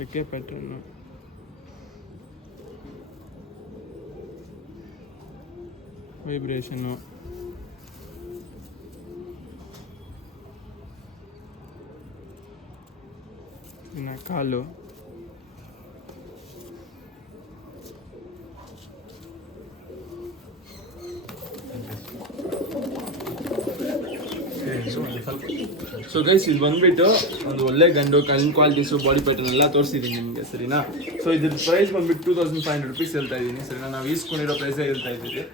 ರೆಕ್ಕೆ ಪ್ಯಾಟರ್ನು ವೈಬ್ರೇಷನ್ನು ಇನ್ನು ಕಾಲು ಸೊ ಗೈಸ್ ಇದು ಬಂದ್ಬಿಟ್ಟು ಒಂದು ಒಳ್ಳೆ ಗಂಡು ಕಣ್ಣು ಕ್ವಾಲಿಟೀಸು ಬಾಡಿ ಪ್ಯಾಟರ್ನ್ ಎಲ್ಲ ತೋರಿಸಿದ್ದೀನಿ ನಿಮಗೆ ಸರಿನಾ. ಸೊ ಇದ್ರ ಪ್ರೈಸ್ ಬಂದ್ಬಿಟ್ಟು 2500 rupees ಹೇಳ್ತಾ ಇದ್ದೀನಿ ಸರಿನಾ. ನಾವು ಈಸ್ಕೊಂಡಿರೋ ಪ್ರೈಸೇ ಹೇಳ್ತಾ ಇದ್ದೀವಿ.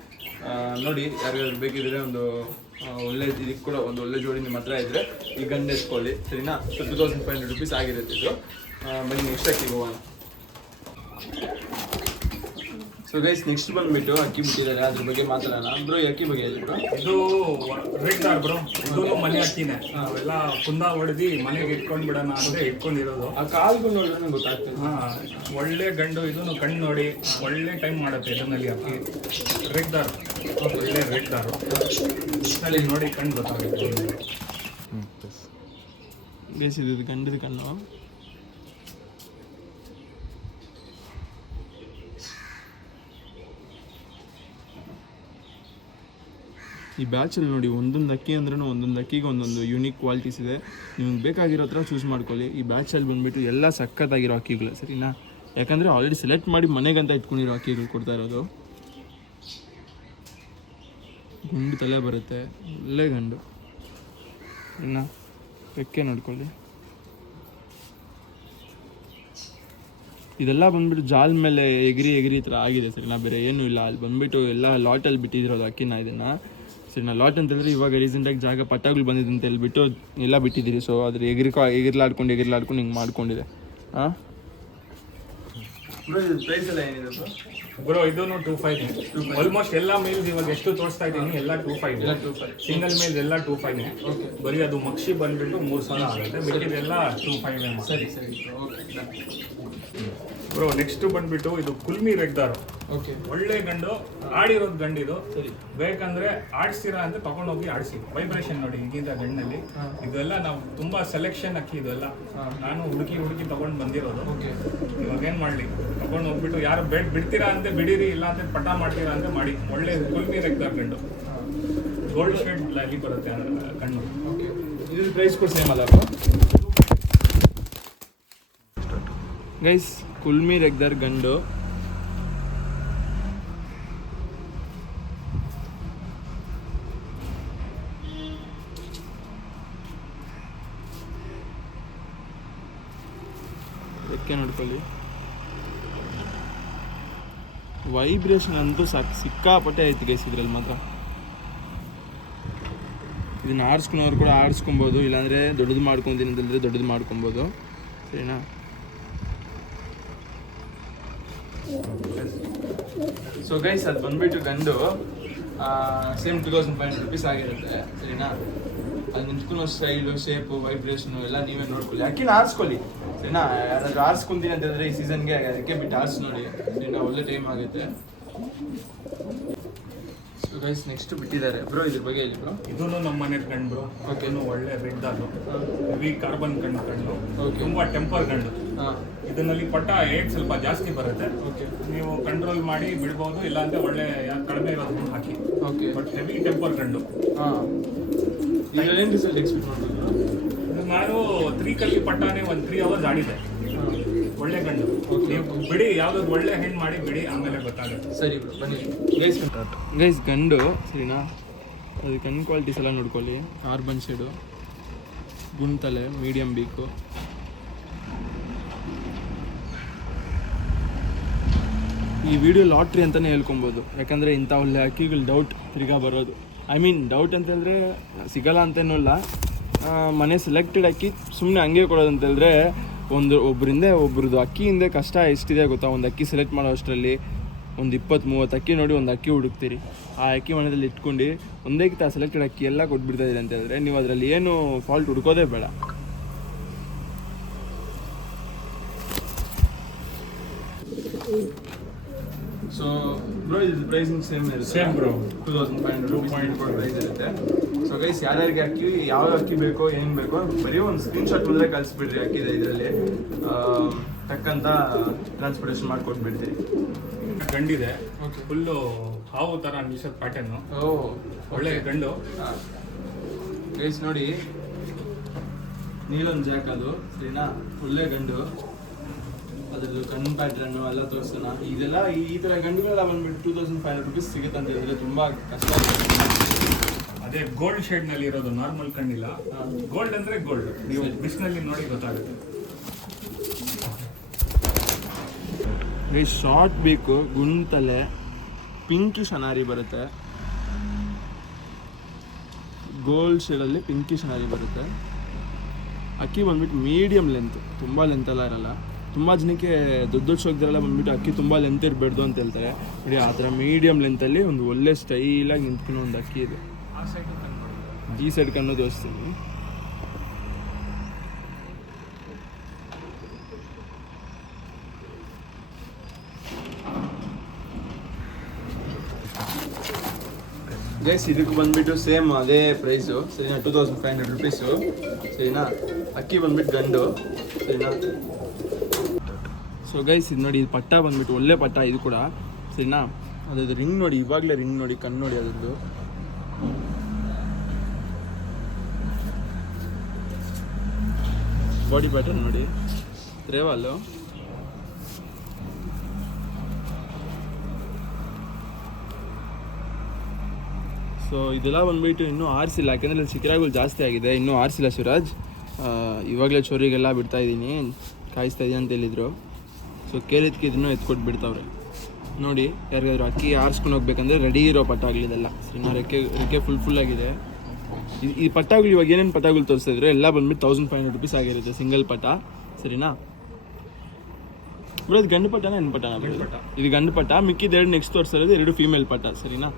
ನೋಡಿ ಯಾರ್ಯಾರು ಬೇಕಿದ್ರೆ ಒಂದು ಒಳ್ಳೆ ಇದಕ್ಕೆ ಕೂಡ ಒಂದು ಒಳ್ಳೆ ಜೋಡಿ ನಿಮ್ಮ ಹತ್ರ ಇದ್ದರೆ ಈ ಗಂಡು ಎತ್ಕೊಳ್ಳಿ ಸರಿನಾ. ಸೊ 2500 rupees ಆಗಿರುತ್ತೆ ಇದು. ಬನ್ನಿ ನೆಕ್ಸ್ಟ್ ಅಕ್ಕಿ ಹೋಗೋಣ. ಸೊ ಗೈಸ್ ನೆಕ್ಸ್ಟ್ ಬಂದ್ಬಿಟ್ಟು ಅಕ್ಕಿ ಬಿಟ್ಟಿದ್ದಾರೆ, ಅದ್ರ ಬಗ್ಗೆ ಮಾತಾಡೋಣ. ಬ್ರೋ ಅಕ್ಕಿ ಬಗ್ಗೆ ಹೇಳಿ ಬ್ರೋ. ಇದು ರೆಡ್ ದಾರ್ ಬ್ರೋ, ಇದು ಮನೆ ಅಕ್ಕಿನೇ. ನಾವೆಲ್ಲ ಕುಂದ ಹೊಡೆದು ಮನೆಗೆ ಇಟ್ಕೊಂಡು ಬಿಡೋಣ ಅಂದರೆ ಇಟ್ಕೊಂಡಿರೋದು. ಆ ಕಾಲ್ಗೂ ನೋಡಿದ್ರೆ ನಂಗೆ ಗೊತ್ತಾಗ್ತದೆ. ಒಳ್ಳೆ ಗಂಡು, ಇದನ್ನು ಕಣ್ಣು ನೋಡಿ ಒಳ್ಳೆ ಟೈಮ್ ಮಾಡುತ್ತೆ ಇದನ್ನಲ್ಲಿ ಅಕ್ಕಿ. ರೆಡ್ ದಾರ್, ಒಳ್ಳೆ ರೆಡ್ ದಾರು ಅಲ್ಲಿ ನೋಡಿ ಕಣ್ಣು ಗೊತ್ತಾಗುತ್ತೆ. ಗೈಸ್ ಇದು ಗಂಡದ ಕಣ್ಣು. ಈ ಬ್ಯಾಚಲ್ಲಿ ನೋಡಿ ಒಂದೊಂದು ಅಕ್ಕಿ ಅಂದ್ರೂ ಒಂದೊಂದು ಅಕ್ಕಿಗೆ ಒಂದೊಂದು ಯೂನಿಕ್ ಕ್ವಾಲಿಟೀಸ್ ಇದೆ. ನಿಮ್ಗೆ ಬೇಕಾಗಿರೋ ಹತ್ರ ಚೂಸ್ ಮಾಡ್ಕೊಳ್ಳಿ. ಈ ಬ್ಯಾಚಲ್ಲಿ ಬಂದುಬಿಟ್ಟು ಎಲ್ಲ ಸಖತ್ತಾಗಿರೋ ಅಕ್ಕಿಗಳು ಸರಿನಾ. ಯಾಕಂದರೆ ಆಲ್ರೆಡಿ ಸೆಲೆಕ್ಟ್ ಮಾಡಿ ಮನೆಗಂತ ಇಟ್ಕೊಂಡಿರೋ ಅಕ್ಕಿಗಳು ಕೊಡ್ತಾ ಇರೋದು. ಗುಂಡು ತಲೆ ಬರುತ್ತೆ, ಒಳ್ಳೆ ಗಂಡು ಇನ್ನು ರೆಕ್ಕೆ ನೋಡ್ಕೊಳ್ಳಿ. ಇದೆಲ್ಲ ಬಂದ್ಬಿಟ್ಟು ಜಾಲ್ ಮೇಲೆ ಎಗಿರಿ ಈ ಥರ ಆಗಿದೆ ಸರಿನಾ, ಬೇರೆ ಏನೂ ಇಲ್ಲ. ಅಲ್ಲಿ ಬಂದುಬಿಟ್ಟು ಎಲ್ಲ ಲಾಟಲ್ಲಿ ಬಿಟ್ಟಿರೋದು ಅಕ್ಕಿನ ಇದನ್ನು ಸರಿನಾ. ಲಾಟ್ ಅಂತಂದರೆ ಇವಾಗ ರೀಸೆಂಟಾಗಿ ಜಾಗ ಪಟ್ಟಾಗಳು ಬಂದಿದೆ ಅಂತ ಹೇಳ್ಬಿಟ್ಟು ಎಲ್ಲ ಬಿಟ್ಟಿದ್ದೀರಿ. ಸೊ ಅದ್ರ ಎಗಿರ್ಲಾಡ್ಕೊಂಡು ಹಿಂಗೆ ಮಾಡ್ಕೊಂಡಿದೆ. ಹಾಂ ಪ್ರೈಸ್ ಎಲ್ಲ ಏನಿದೆ ಬ್ರೋ? ಇದೂ 25. ಆಲ್ಮೋಸ್ಟ್ ಎಲ್ಲ ಮೇಲ್ಸ್ ಇವಾಗ ಎಷ್ಟು ತೋರಿಸ್ತಾ ಇದ್ದೀನಿ ಎಲ್ಲ 25. ಸಿಂಗಲ್ ಮೇಲ್ಸ್ ಎಲ್ಲ 25. ಬರೀ ಅದು ಮಕ್ಷಿ ಬಂದ್ಬಿಟ್ಟು 3000 ಆಗುತ್ತೆ, ಮಿಕ್ಕಿದೆಲ್ಲ 25. ಸರಿ ಓಕೆ ಬ್ರೋ ನೆಕ್ಸ್ಟ್ ಬಂದ್ಬಿಟ್ಟು ಇದು ಕುಲ್ಮಿ ರೆಗ್ದಾರು. ಓಕೆ ಒಳ್ಳೆ ಗಂಡು, ಆಡಿರೋದು ಗಂಡು ಇದು. ಸರಿ ಬೇಕಂದ್ರೆ ಆಡಿಸ್ತೀರಾ ಅಂತ ತಗೊಂಡೋಗಿ ಆಡಿಸಿ. ವೈಬ್ರೇಷನ್ ನೋಡಿ ಈಗಿಂದ ಗಂಡಲ್ಲಿ. ಇದೆಲ್ಲ ನಾವು ತುಂಬಾ ಸೆಲೆಕ್ಷನ್ ಅಕ್ಕಿ ಇದೆಲ್ಲ. ನಾನು ಹುಡುಕಿ ತಗೊಂಡು ಬಂದಿರೋದು. ಇವಾಗ ಏನ್ ಮಾಡ್ಲಿ, ತಗೊಂಡು ಹೋಗ್ಬಿಟ್ಟು ಯಾರು ಬಿಡ್ತೀರಾ ಅಂತ ಬಿಡಿರಿ, ಇಲ್ಲ ಅಂತ ಪಟ ಮಾಡ್ತೀರಾ ಅಂತ ಮಾಡಿ. ಒಳ್ಳೆ ಕುಲ್ಮಿ ರೆಗ್ದಾರ್ ಗಂಡು, ಗೋಲ್ಡ್ ಶೇಡ್ ಅಲ್ಲಿ ಬರುತ್ತೆ ಕಣ್ಣು. ಇದ್ರ ಪ್ರೈಸ್ ಕೂಡ ಸೇಮ್ ಅಲ್ಲ ಗೈಸ್? ಕುಲ್ಮಿ ರೆಗ್ದಾರ್ ಗಂಡು ರೆಕ್ಕೆ ನೋಡ್ಕೊಳ್ಳಿ. ವೈಬ್ರೇಷನ್ ಅಂತೂ ಸಿಕ್ಕಾಪಟ್ಟೆ ಐತಿ ಗೈಸ್ ಇದ್ರಲ್ಲಿ ಮಾತ್ರ. ಇದನ್ನ ಆಡಿಸ್ಕೊಳೋರು ಕೂಡ ಆಡಿಸ್ಕೊಬೋದು, ಇಲ್ಲಾಂದರೆ ದೊಡ್ಡದು ಮಾಡ್ಕೊತೀನಿ ಅಂತಂದರೆ ದೊಡ್ಡದು ಮಾಡ್ಕೊಬೋದು ಸರಿನಾ. ಸೊ ಗೈಸ್ ಅದು ಬಂದ್ಬಿಟ್ಟು ಗಂಡು ಸೇಮ್ 2500 rupees ಆಗಿರುತ್ತೆ ಸರಿನಾ. ಅದು ನಿಂತ್ಕೊಳ್ಳೋ ಸ್ಟೈಲು, ಶೇಪು, ವೈಬ್ರೇಷನು ಎಲ್ಲ ನೀವೇ ನೋಡ್ಕೊಳ್ಳಿ. ಅಕ್ಕಿನ ಆರಿಸ್ಕೊಳ್ಳಿ ಸರಿನಾ. ಯಾರಾದ್ರೂ ಆರಿಸ್ಕೊಂತೀನಿ ಅಂತಂದರೆ ಈ ಸೀಸನ್ಗೆ ಅದಕ್ಕೆ ಬಿಟ್ಟು ಆರಿಸಿ ನೋಡಿ ಸರಿನಾ, ಒಳ್ಳೆ ಟೈಮ್ ಆಗುತ್ತೆ. ಸೊ ಗೈಸ್ ನೆಕ್ಸ್ಟ್ ಬಿಟ್ಟಿದ್ದಾರೆ ಬ್ರೋ, ಇದ್ರ ಬಗ್ಗೆ ಹೇಳಿ ಬ್ರೋ. ಇದೂ ನಮ್ಮ ಮನೆ ಗಂಡು ಬ್ರೋ. ಓಕೆನು ಒಳ್ಳೆ ರೆಡ್ ಅದು ಹೆವಿ ಕಾರ್ಬನ್ ಗಂಡು. ತುಂಬ ಟೆಂಪರ್ ಗಂಡು. ಇದನ್ನಲ್ಲಿ ಪಟ್ಟ ಏಟ್ ಸ್ವಲ್ಪ ಜಾಸ್ತಿ ಬರುತ್ತೆ. ನೀವು ಕಂಟ್ರೋಲ್ ಮಾಡಿ ಬಿಡ್ಬೋದು, ಇಲ್ಲಾಂದ್ರೆ ಒಳ್ಳೆ ಕಡಿಮೆ ಇರೋದು ಹಾಕಿ. ಬಟ್ ಹೆವಿ ಟೆಂಪರ್ ಗಂಡು. ರಿಸಲ್ಟ್ ಎಕ್ಸ್ಪೆಕ್ಟ್ ಮಾಡ್ಬೋದು? ನಾನು 3 ಕಲ್ಲಿ ಪಟ್ಟಾನೆ ಒಂದು 3 hours ಆಡಿದೆ. ಒಳ್ಳೆ ಗಂಡು. ನೀವು ಬಿಡಿ, ಯಾವ್ದಾದ್ರು ಒಳ್ಳೆ ಹೆಣ್ಣು ಮಾಡಿ ಬಿಡಿ, ಆಮೇಲೆ ಗೊತ್ತಾಗುತ್ತೆ. ಸರಿ ಬ್ರೋ, ಬನ್ನಿ ಗೈಸ್. ಗಂಡು ಸರಿನಾ, ಅದು ಕಣ್ಣು ಕ್ವಾಲಿಟೀಸ್ ಎಲ್ಲ ನೋಡ್ಕೊಳ್ಳಿ. ಕಾರ್ಬನ್ ಶೇಡು, ಗುಂಟಲೆ, ಮೀಡಿಯಮ್ ಬೀಕು. ಈ ವಿಡಿಯೋ ಲಾಟ್ರಿ ಅಂತಲೇ ಹೇಳ್ಕೊಬೋದು, ಯಾಕಂದರೆ ಇಂಥ ಒಳ್ಳೆ ಅಕ್ಕಿಗಳು ಡೌಟ್ ತಿರ್ಗಾ ಬರೋದು. ಡೌಟ್ ಅಂತಂದರೆ ಸಿಗಲ್ಲ ಅಂತೇನಲ್ಲ, ಮನೆ ಸೆಲೆಕ್ಟೆಡ್ ಅಕ್ಕಿ ಸುಮ್ಮನೆ ಹಂಗೆ ಕೊಡೋದು ಅಂತಂದರೆ ಒಬ್ರದ್ದು ಅಕ್ಕಿಯಿಂದ ಕಷ್ಟ ಎಷ್ಟಿದೆ ಗೊತ್ತಾ. ಒಂದು ಅಕ್ಕಿ ಸೆಲೆಕ್ಟ್ ಮಾಡೋ ಅಷ್ಟರಲ್ಲಿ ಒಂದು 20-30 ಅಕ್ಕಿ ನೋಡಿ ಒಂದು ಅಕ್ಕಿ ಹುಡುಕ್ತೀರಿ. ಆ ಅಕ್ಕಿ ಮನೆಯಲ್ಲಿ ಇಟ್ಕೊಂಡು ಒಂದೇ ಕಿತ್ತ ಸೆಲೆಕ್ಟೆಡ್ ಅಕ್ಕಿ ಎಲ್ಲ ಕೊಟ್ಬಿಡ್ತಾಯಿದೆ ಅಂತ ಹೇಳಿದ್ರೆ ನೀವು ಅದರಲ್ಲಿ ಏನು ಫಾಲ್ಟ್ ಹುಡ್ಕೋದೇ ಬೇಡ. ಸೊ ಬ್ರೋ, ಇದು ಪ್ರೈಸಿಂಗ್ ಸೇಮ್ ಬ್ರೋ, 2500 ರೂಪಾಯಿ ಪ್ರೈಸ್ ಇರುತ್ತೆ. ಸೊ ಗೈಸ್, ಯಾರ್ಯಾರಿಗೆ ಅಕ್ಕಿ ಯಾವ ಅಕ್ಕಿ ಬೇಕೋ ಏನು ಬೇಕೋ ಬರೀ ಒಂದು ಸ್ಕ್ರೀನ್ಶಾಟ್ ಬಂದರೆ ಕಳಿಸ್ಬಿಡ್ರಿ. ಅಕ್ಕಿದೆ ಇದರಲ್ಲಿ ತಕ್ಕಂತ ಟ್ರಾನ್ಸ್ಪೋರ್ಟೇಷನ್ ಮಾಡಿಕೊಟ್ಬಿಡ್ತೀರಿ. ಗಂಡಿದೆ, ಫುಲ್ಲು ಹಾವು ಥರ ನಿಲ್ಸೋದು ಪ್ಯಾಟರ್ನು. ಒಳ್ಳೆ ಗಂಡು. ಗೈಸ್ ನೋಡಿ, ನೀಲೊಂದು ಜಾಕ್ ಅದು ಸರಿನಾ, ಒಳ್ಳೆ ಗಂಡು. ಅದ್ರದ್ದು ಕಣ್ಣು ಪ್ಯಾಟ್ರನ್ನು ಎಲ್ಲ ತೋರಿಸೋಣ. ಇದೆಲ್ಲ ಈ ಥರ ಗಂಡುಗಳೆಲ್ಲ ಬಂದ್ಬಿಟ್ಟು 2500 ರೂಪೀಸ್ ಸಿಗುತ್ತೆ ಅಂತ ಹೇಳಿದ್ರೆ ತುಂಬ ಕಷ್ಟ. ಅದೇ ಗೋಲ್ಡ್ ಶೇಡ್ನಲ್ಲಿ ಇರೋದು, ನಾರ್ಮಲ್ ಕಣ್ಣಿಲ್ಲ. ಗೋಲ್ಡ್ ಅಂದರೆ ಗೋಲ್ಡ್, ನೀವು ಬಿಸಿನಲ್ಲಿ ನೋಡಿ ಗೊತ್ತಾಗುತ್ತೆ. ಶಾರ್ಟ್ ಬೇಕು, ಗುಂಟಲೆ, ಪಿಂಕಿಶ್ ಅನಾರಿ ಬರುತ್ತೆ. ಗೋಲ್ಡ್ ಶೇಡಲ್ಲಿ ಪಿಂಕಿಶ್ ಅನಾರಿ ಬರುತ್ತೆ. ಅಕ್ಕಿ ಬಂದ್ಬಿಟ್ಟು ಮೀಡಿಯಮ್ ಲೆಂತ್, ತುಂಬ ಲೆಂತ್ ಎಲ್ಲ ಇರಲ್ಲ. ತುಂಬ ಜನಕ್ಕೆ ದೊಡ್ಡ ಶೋಕ್ದರೆಲ್ಲ ಬಂದ್ಬಿಟ್ಟು ಅಕ್ಕಿ ತುಂಬ ಲೆಂತ್ ಇರಬಾರ್ದು ಅಂತ ಹೇಳ್ತಾರೆ ನೋಡಿ. ಆ ಥರ ಮೀಡಿಯಮ್ ಲೆಂತಲ್ಲಿ ಒಂದು ಒಳ್ಳೆ ಸ್ಟೈಲಾಗಿ ನಿಂತ್ಕೊಳ್ಳೋ ಒಂದು ಅಕ್ಕಿ ಇದೆ. ಈ ಸೈಡ್ ಕಣ್ಣು ತೋರಿಸ್ತೀನಿ. ಗೈಸ್, ಇದಕ್ಕೆ ಬಂದ್ಬಿಟ್ಟು ಸೇಮ್ ಅದೇ ಪ್ರೈಸು ಸರಿನಾ, 2500 ರೂಪೀಸು ಸರಿನಾ. ಅಕ್ಕಿ ಬಂದ್ಬಿಟ್ಟು ಗಂಡು ಸರಿನಾ. ಸೊ ಗೈಸ್, ಇದು ನೋಡಿ, ಇದು ಪಟ್ಟ ಬಂದ್ಬಿಟ್ಟು ಒಳ್ಳೆ ಪಟ್ಟ ಇದು ಕೂಡ ಸರಿನಾ. ಅದ್ರದ್ದು ರಿಂಗ್ ನೋಡಿ, ಇವಾಗಲೇ ರಿಂಗ್ ನೋಡಿ, ಕಣ್ಣು ನೋಡಿ, ಅದರದ್ದು ಬಾಡಿ ಪ್ಯಾಟರ್ನ್ ನೋಡಿ, ರೇವಾಲು. ಸೊ ಇದೆಲ್ಲ ಬಂದ್ಬಿಟ್ಟು ಇನ್ನೂ ಆರಿಸಿಲ್ಲ, ಯಾಕೆಂದರೆ ಇಲ್ಲಿ ಶಿಖರಗಳು ಜಾಸ್ತಿ ಆಗಿದೆ, ಇನ್ನೂ ಆರಿಸಿಲ್ಲ ಶಿವರಾಜ್. ಇವಾಗಲೇ ಚೋರಿಗೆಲ್ಲ ಬಿಡ್ತಾ ಇದ್ದೀನಿ, ಕಾಯಿಸ್ತಾ ಇದ್ದೀನಿ ಅಂತ ಹೇಳಿದರು. ಸೊ ಕೇಳಿದ್ಕೆ ಇದನ್ನು ಎತ್ಕೊಟ್ಟು ಬಿಡ್ತಾವ್ರೆ ನೋಡಿ. ಯಾರಿಗಾದ್ರು ಅಕ್ಕಿ ಆರಿಸ್ಕೊಂಡು ಹೋಗ್ಬೇಕಂದ್ರೆ ರೆಡಿ ಇರೋ ಪಟ್ಟಾಗಳಿದೆಲ್ಲ ಸರಿನಾ. ರೆಕ್ಕೆ ಫುಲ್ ಆಗಿದೆ. ಈ ಪಟ್ಟಾಗಳು ಇವಾಗ ಏನೇನು ಪಟ್ಟಾಗಳು ತೋರಿಸ್ತಾ ಇದ್ರೆ ಎಲ್ಲ ಬಂದ್ಬಿಟ್ಟು 1500 ರೂಪೀಸ್ ಆಗಿರುತ್ತೆ ಸಿಂಗಲ್ ಪಟ್ಟ ಸರಿನಾ. ಬರೋದು ಗಂಡು ಪಟ್ಟನ ಹೆಣ್ಣು ಪಟ್ಟನ? ಇದು ಗಂಡು ಪಟ್ಟ, ಮಿಕ್ಕಿದ 2 ನೆಕ್ಸ್ಟ್ ತೋರಿಸಿರೋದು 2 ಫೀಮೇಲ್ ಪಟ್ಟ ಸರಿನಾ.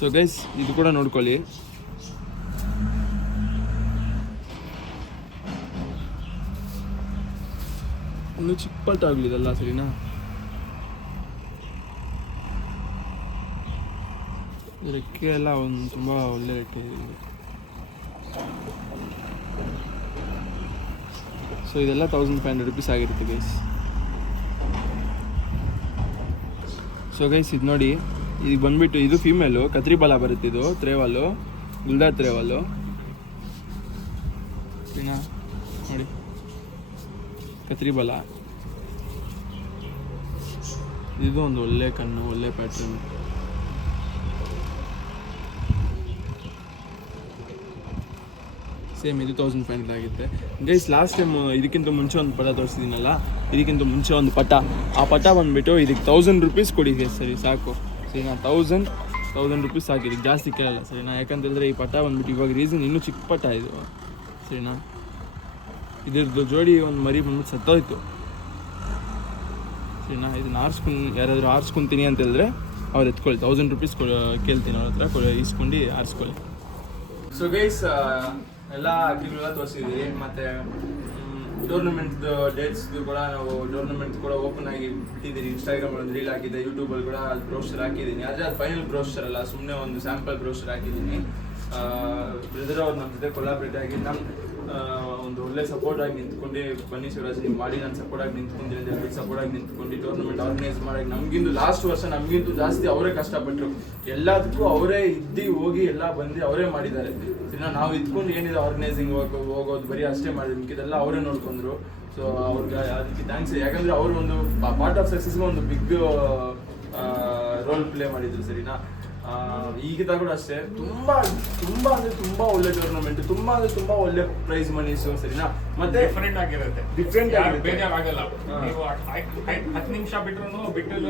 ಸೊ ಗೈಸ್, ಇದು ಕೂಡ ನೋಡ್ಕೊಳ್ಳಿ. ಒಂದು ಚಿಕ್ಕ ಪಟ್ಟ ಆಗಲಿದಲ್ಲ ಸರಿನಾ. ರೆಕ್ಕೆ ಎಲ್ಲ ಒಂದು ತುಂಬ ಒಳ್ಳೆ ರೆಕ್ಕೆ ಇದೆ. ಸೊ ಇದೆಲ್ಲ 1500 ರೂಪೀಸ್ ಆಗಿರುತ್ತೆ ಗೈಸ್. ಸೊ ಗೈಸ್, ಇದು ನೋಡಿ, ಈಗ ಬಂದ್ಬಿಟ್ಟು ಇದು ಫೀಮೇಲು, ಕತ್ರಿ ಬಾಲ ಬರುತ್ತೆ. ಇದು ತ್ರೇವಾಲು, ಗುಲ್ದಾರ್ ತ್ರೇವಾಲು ಸರಿನಾ. ನೋಡಿ, ಕತ್ರಿ ಬಾಲ. ಇದು ಒಂದು ಒಳ್ಳೆ ಕಣ್ಣು, ಒಳ್ಳೆ ಪ್ಯಾಟ್ರನ್. ಸೇಮ್ ಇದು 1500 ಆಗುತ್ತೆ ಗೈಸ್. ಲಾಸ್ಟ್ ಟೈಮ್ ಇದಕ್ಕಿಂತ ಮುಂಚೆ ಒಂದು ಪಟ ತೋರಿಸಿದ್ದೀನಲ್ಲ, ಇದಕ್ಕಿಂತ ಮುಂಚೆ ಒಂದು ಪಟ, ಆ ಪಟ ಬಂದುಬಿಟ್ಟು ಇದಕ್ಕೆ 1000 ರೂಪೀಸ್ ಕೊಡಿ ಗೈಸ್. ಸರಿ ಸಾಕು ಸರಿನಾ. 1000 ರೂಪೀಸ್ ಸಾಕು, ಇದಕ್ಕೆ ಜಾಸ್ತಿ ಕೇಳಲ್ಲ ಸರಿನಾ. ಯಾಕಂತಂದರೆ ಈ ಪಟ ಬಂದ್ಬಿಟ್ಟು ಇವಾಗ ರೀಸನ್ ಇನ್ನೂ ಚಿಕ್ಕ ಪಟ ಇದು ಸರಿನಾ. ಇದ್ರದ್ದು ಜೋಡಿ ಒಂದು ಮರಿ ಬಂದ್ಬಿಟ್ಟು ಸತ್ತೋಯ್ತು ಸರಿನಾ. ಇದನ್ನು ಯಾರಾದರೂ ಆರಿಸ್ಕೊತೀನಿ ಅಂತ ಹೇಳಿದ್ರೆ ಅವ್ರು ಎತ್ಕೊಳ್ಳಿ, 1000 ರೂಪೀಸ್ ಕೇಳ್ತೀನಿ ಅವ್ರ ಹತ್ರ, ಇಸ್ಕೊಂಡು ಆರಿಸ್ಕೊಳ್ಳಿ. ಸೊ ಗೈಸ್, ಎಲ್ಲ ಅಕ್ಕಿಗಳೆಲ್ಲ ತೋರಿಸಿದ್ದೀವಿ. ಮತ್ತು ಟೂರ್ನಮೆಂಟ್ ಡೇಟ್ಸ್ದು ಕೂಡ ನಾವು ಟೂರ್ನಮೆಂಟ್ ಕೂಡ ಓಪನ್ ಆಗಿ ಬಿಟ್ಟಿದ್ದೀನಿ. ಇನ್ಸ್ಟಾಗ್ರಾಮಲ್ಲಿ ಒಂದು ರೀಲ್ ಹಾಕಿದ್ದೆ, ಯೂಟ್ಯೂಬಲ್ಲಿ ಕೂಡ ಅದು ಬ್ರೋಷರ್ ಹಾಕಿದ್ದೀನಿ. ಆದರೆ ಅದು ಫೈನಲ್ ಬ್ರೋಷರ್ ಅಲ್ಲ, ಸುಮ್ಮನೆ ಒಂದು ಸ್ಯಾಂಪಲ್ ಬ್ರೋಷರ್ ಹಾಕಿದ್ದೀನಿ. ಬ್ರದರ್ ಅವ್ರು ನಮ್ಮ ಜೊತೆ ಕೊಲಾಬ್ರೇಟ್ ಆಗಿ ಒಂದು ಒಳ್ಳೆ ಸಪೋರ್ಟ್ ಆಗಿ ನಿಂತ್ಕೊಂಡೆ ಬನ್ನಿ ಶಿವರಾಜ್ ನೀವು ಮಾಡಿ ನಾನು ಸಪೋರ್ಟ್ ಆಗಿ ನಿಂತ್ಕೊಂಡೆ ಅಂತ ಹೇಳ್ಬಿಟ್ಟು ಸಪೋರ್ಟ್ ಆಗಿ ನಿಂತ್ಕೊಂಡು ಟೂರ್ನಮೆಂಟ್ ಆರ್ಗನೈಸ್ ಮಾಡಿ ನಮಗಿಂದು ಲಾಸ್ಟ್ ವರ್ಷ ನಮಗಿಂತೂ ಜಾಸ್ತಿ ಅವರೇ ಕಷ್ಟಪಟ್ಟರು, ಎಲ್ಲದಕ್ಕೂ ಅವರೇ ಇದ್ದು ಹೋಗಿ ಎಲ್ಲ ಬಂದು ಅವರೇ ಮಾಡಿದ್ದಾರೆ. ಇನ್ನು ನಾವು ಇದ್ಕೊಂಡು ಏನಿದೆ ಆರ್ಗನೈಸಿಂಗ್ ಹೋಗೋದು ಬರೀ ಅಷ್ಟೇ ಮಾಡಿದ್ವಿ, ಮಿಕ್ಕಿದೆಲ್ಲ ಅವರೇ ನೋಡ್ಕೊಂಡ್ರು. ಸೊ ಅವ್ರಿಗೆ ಅದಕ್ಕೆ ಥ್ಯಾಂಕ್ಸ್, ಯಾಕಂದ್ರೆ ಅವರು ಒಂದು ಪಾರ್ಟ್ ಆಫ್ ಸಕ್ಸಸ್ಗೆ ಒಂದು ಬಿಗ್ ರೋಲ್ ಪ್ಲೇ ಮಾಡಿದ್ರು ಸರಿನಾ. ಈಗಿದ ಕೂಡ ಅಷ್ಟೇ ತುಂಬಾ ತುಂಬಾ ಅಂದ್ರೆ ತುಂಬಾ ಒಳ್ಳೆ ಟೂರ್ನಮೆಂಟ್, ತುಂಬಾ ಅಂದ್ರೆ ತುಂಬಾ ಒಳ್ಳೆ ಪ್ರೈಸ್ ಮನೀಸ್ ಸರಿನಾ. ಮತ್ತೆ ಡಿಫರೆಂಟ್ ಆಗಿರುತ್ತೆ, ಡಿಫ್ರೆಂಟ್ ಬೇಜಾರಾಗಲ್ಲ. ನೀವು 10 ನಿಮಿಷ ಬಿಟ್ಟರು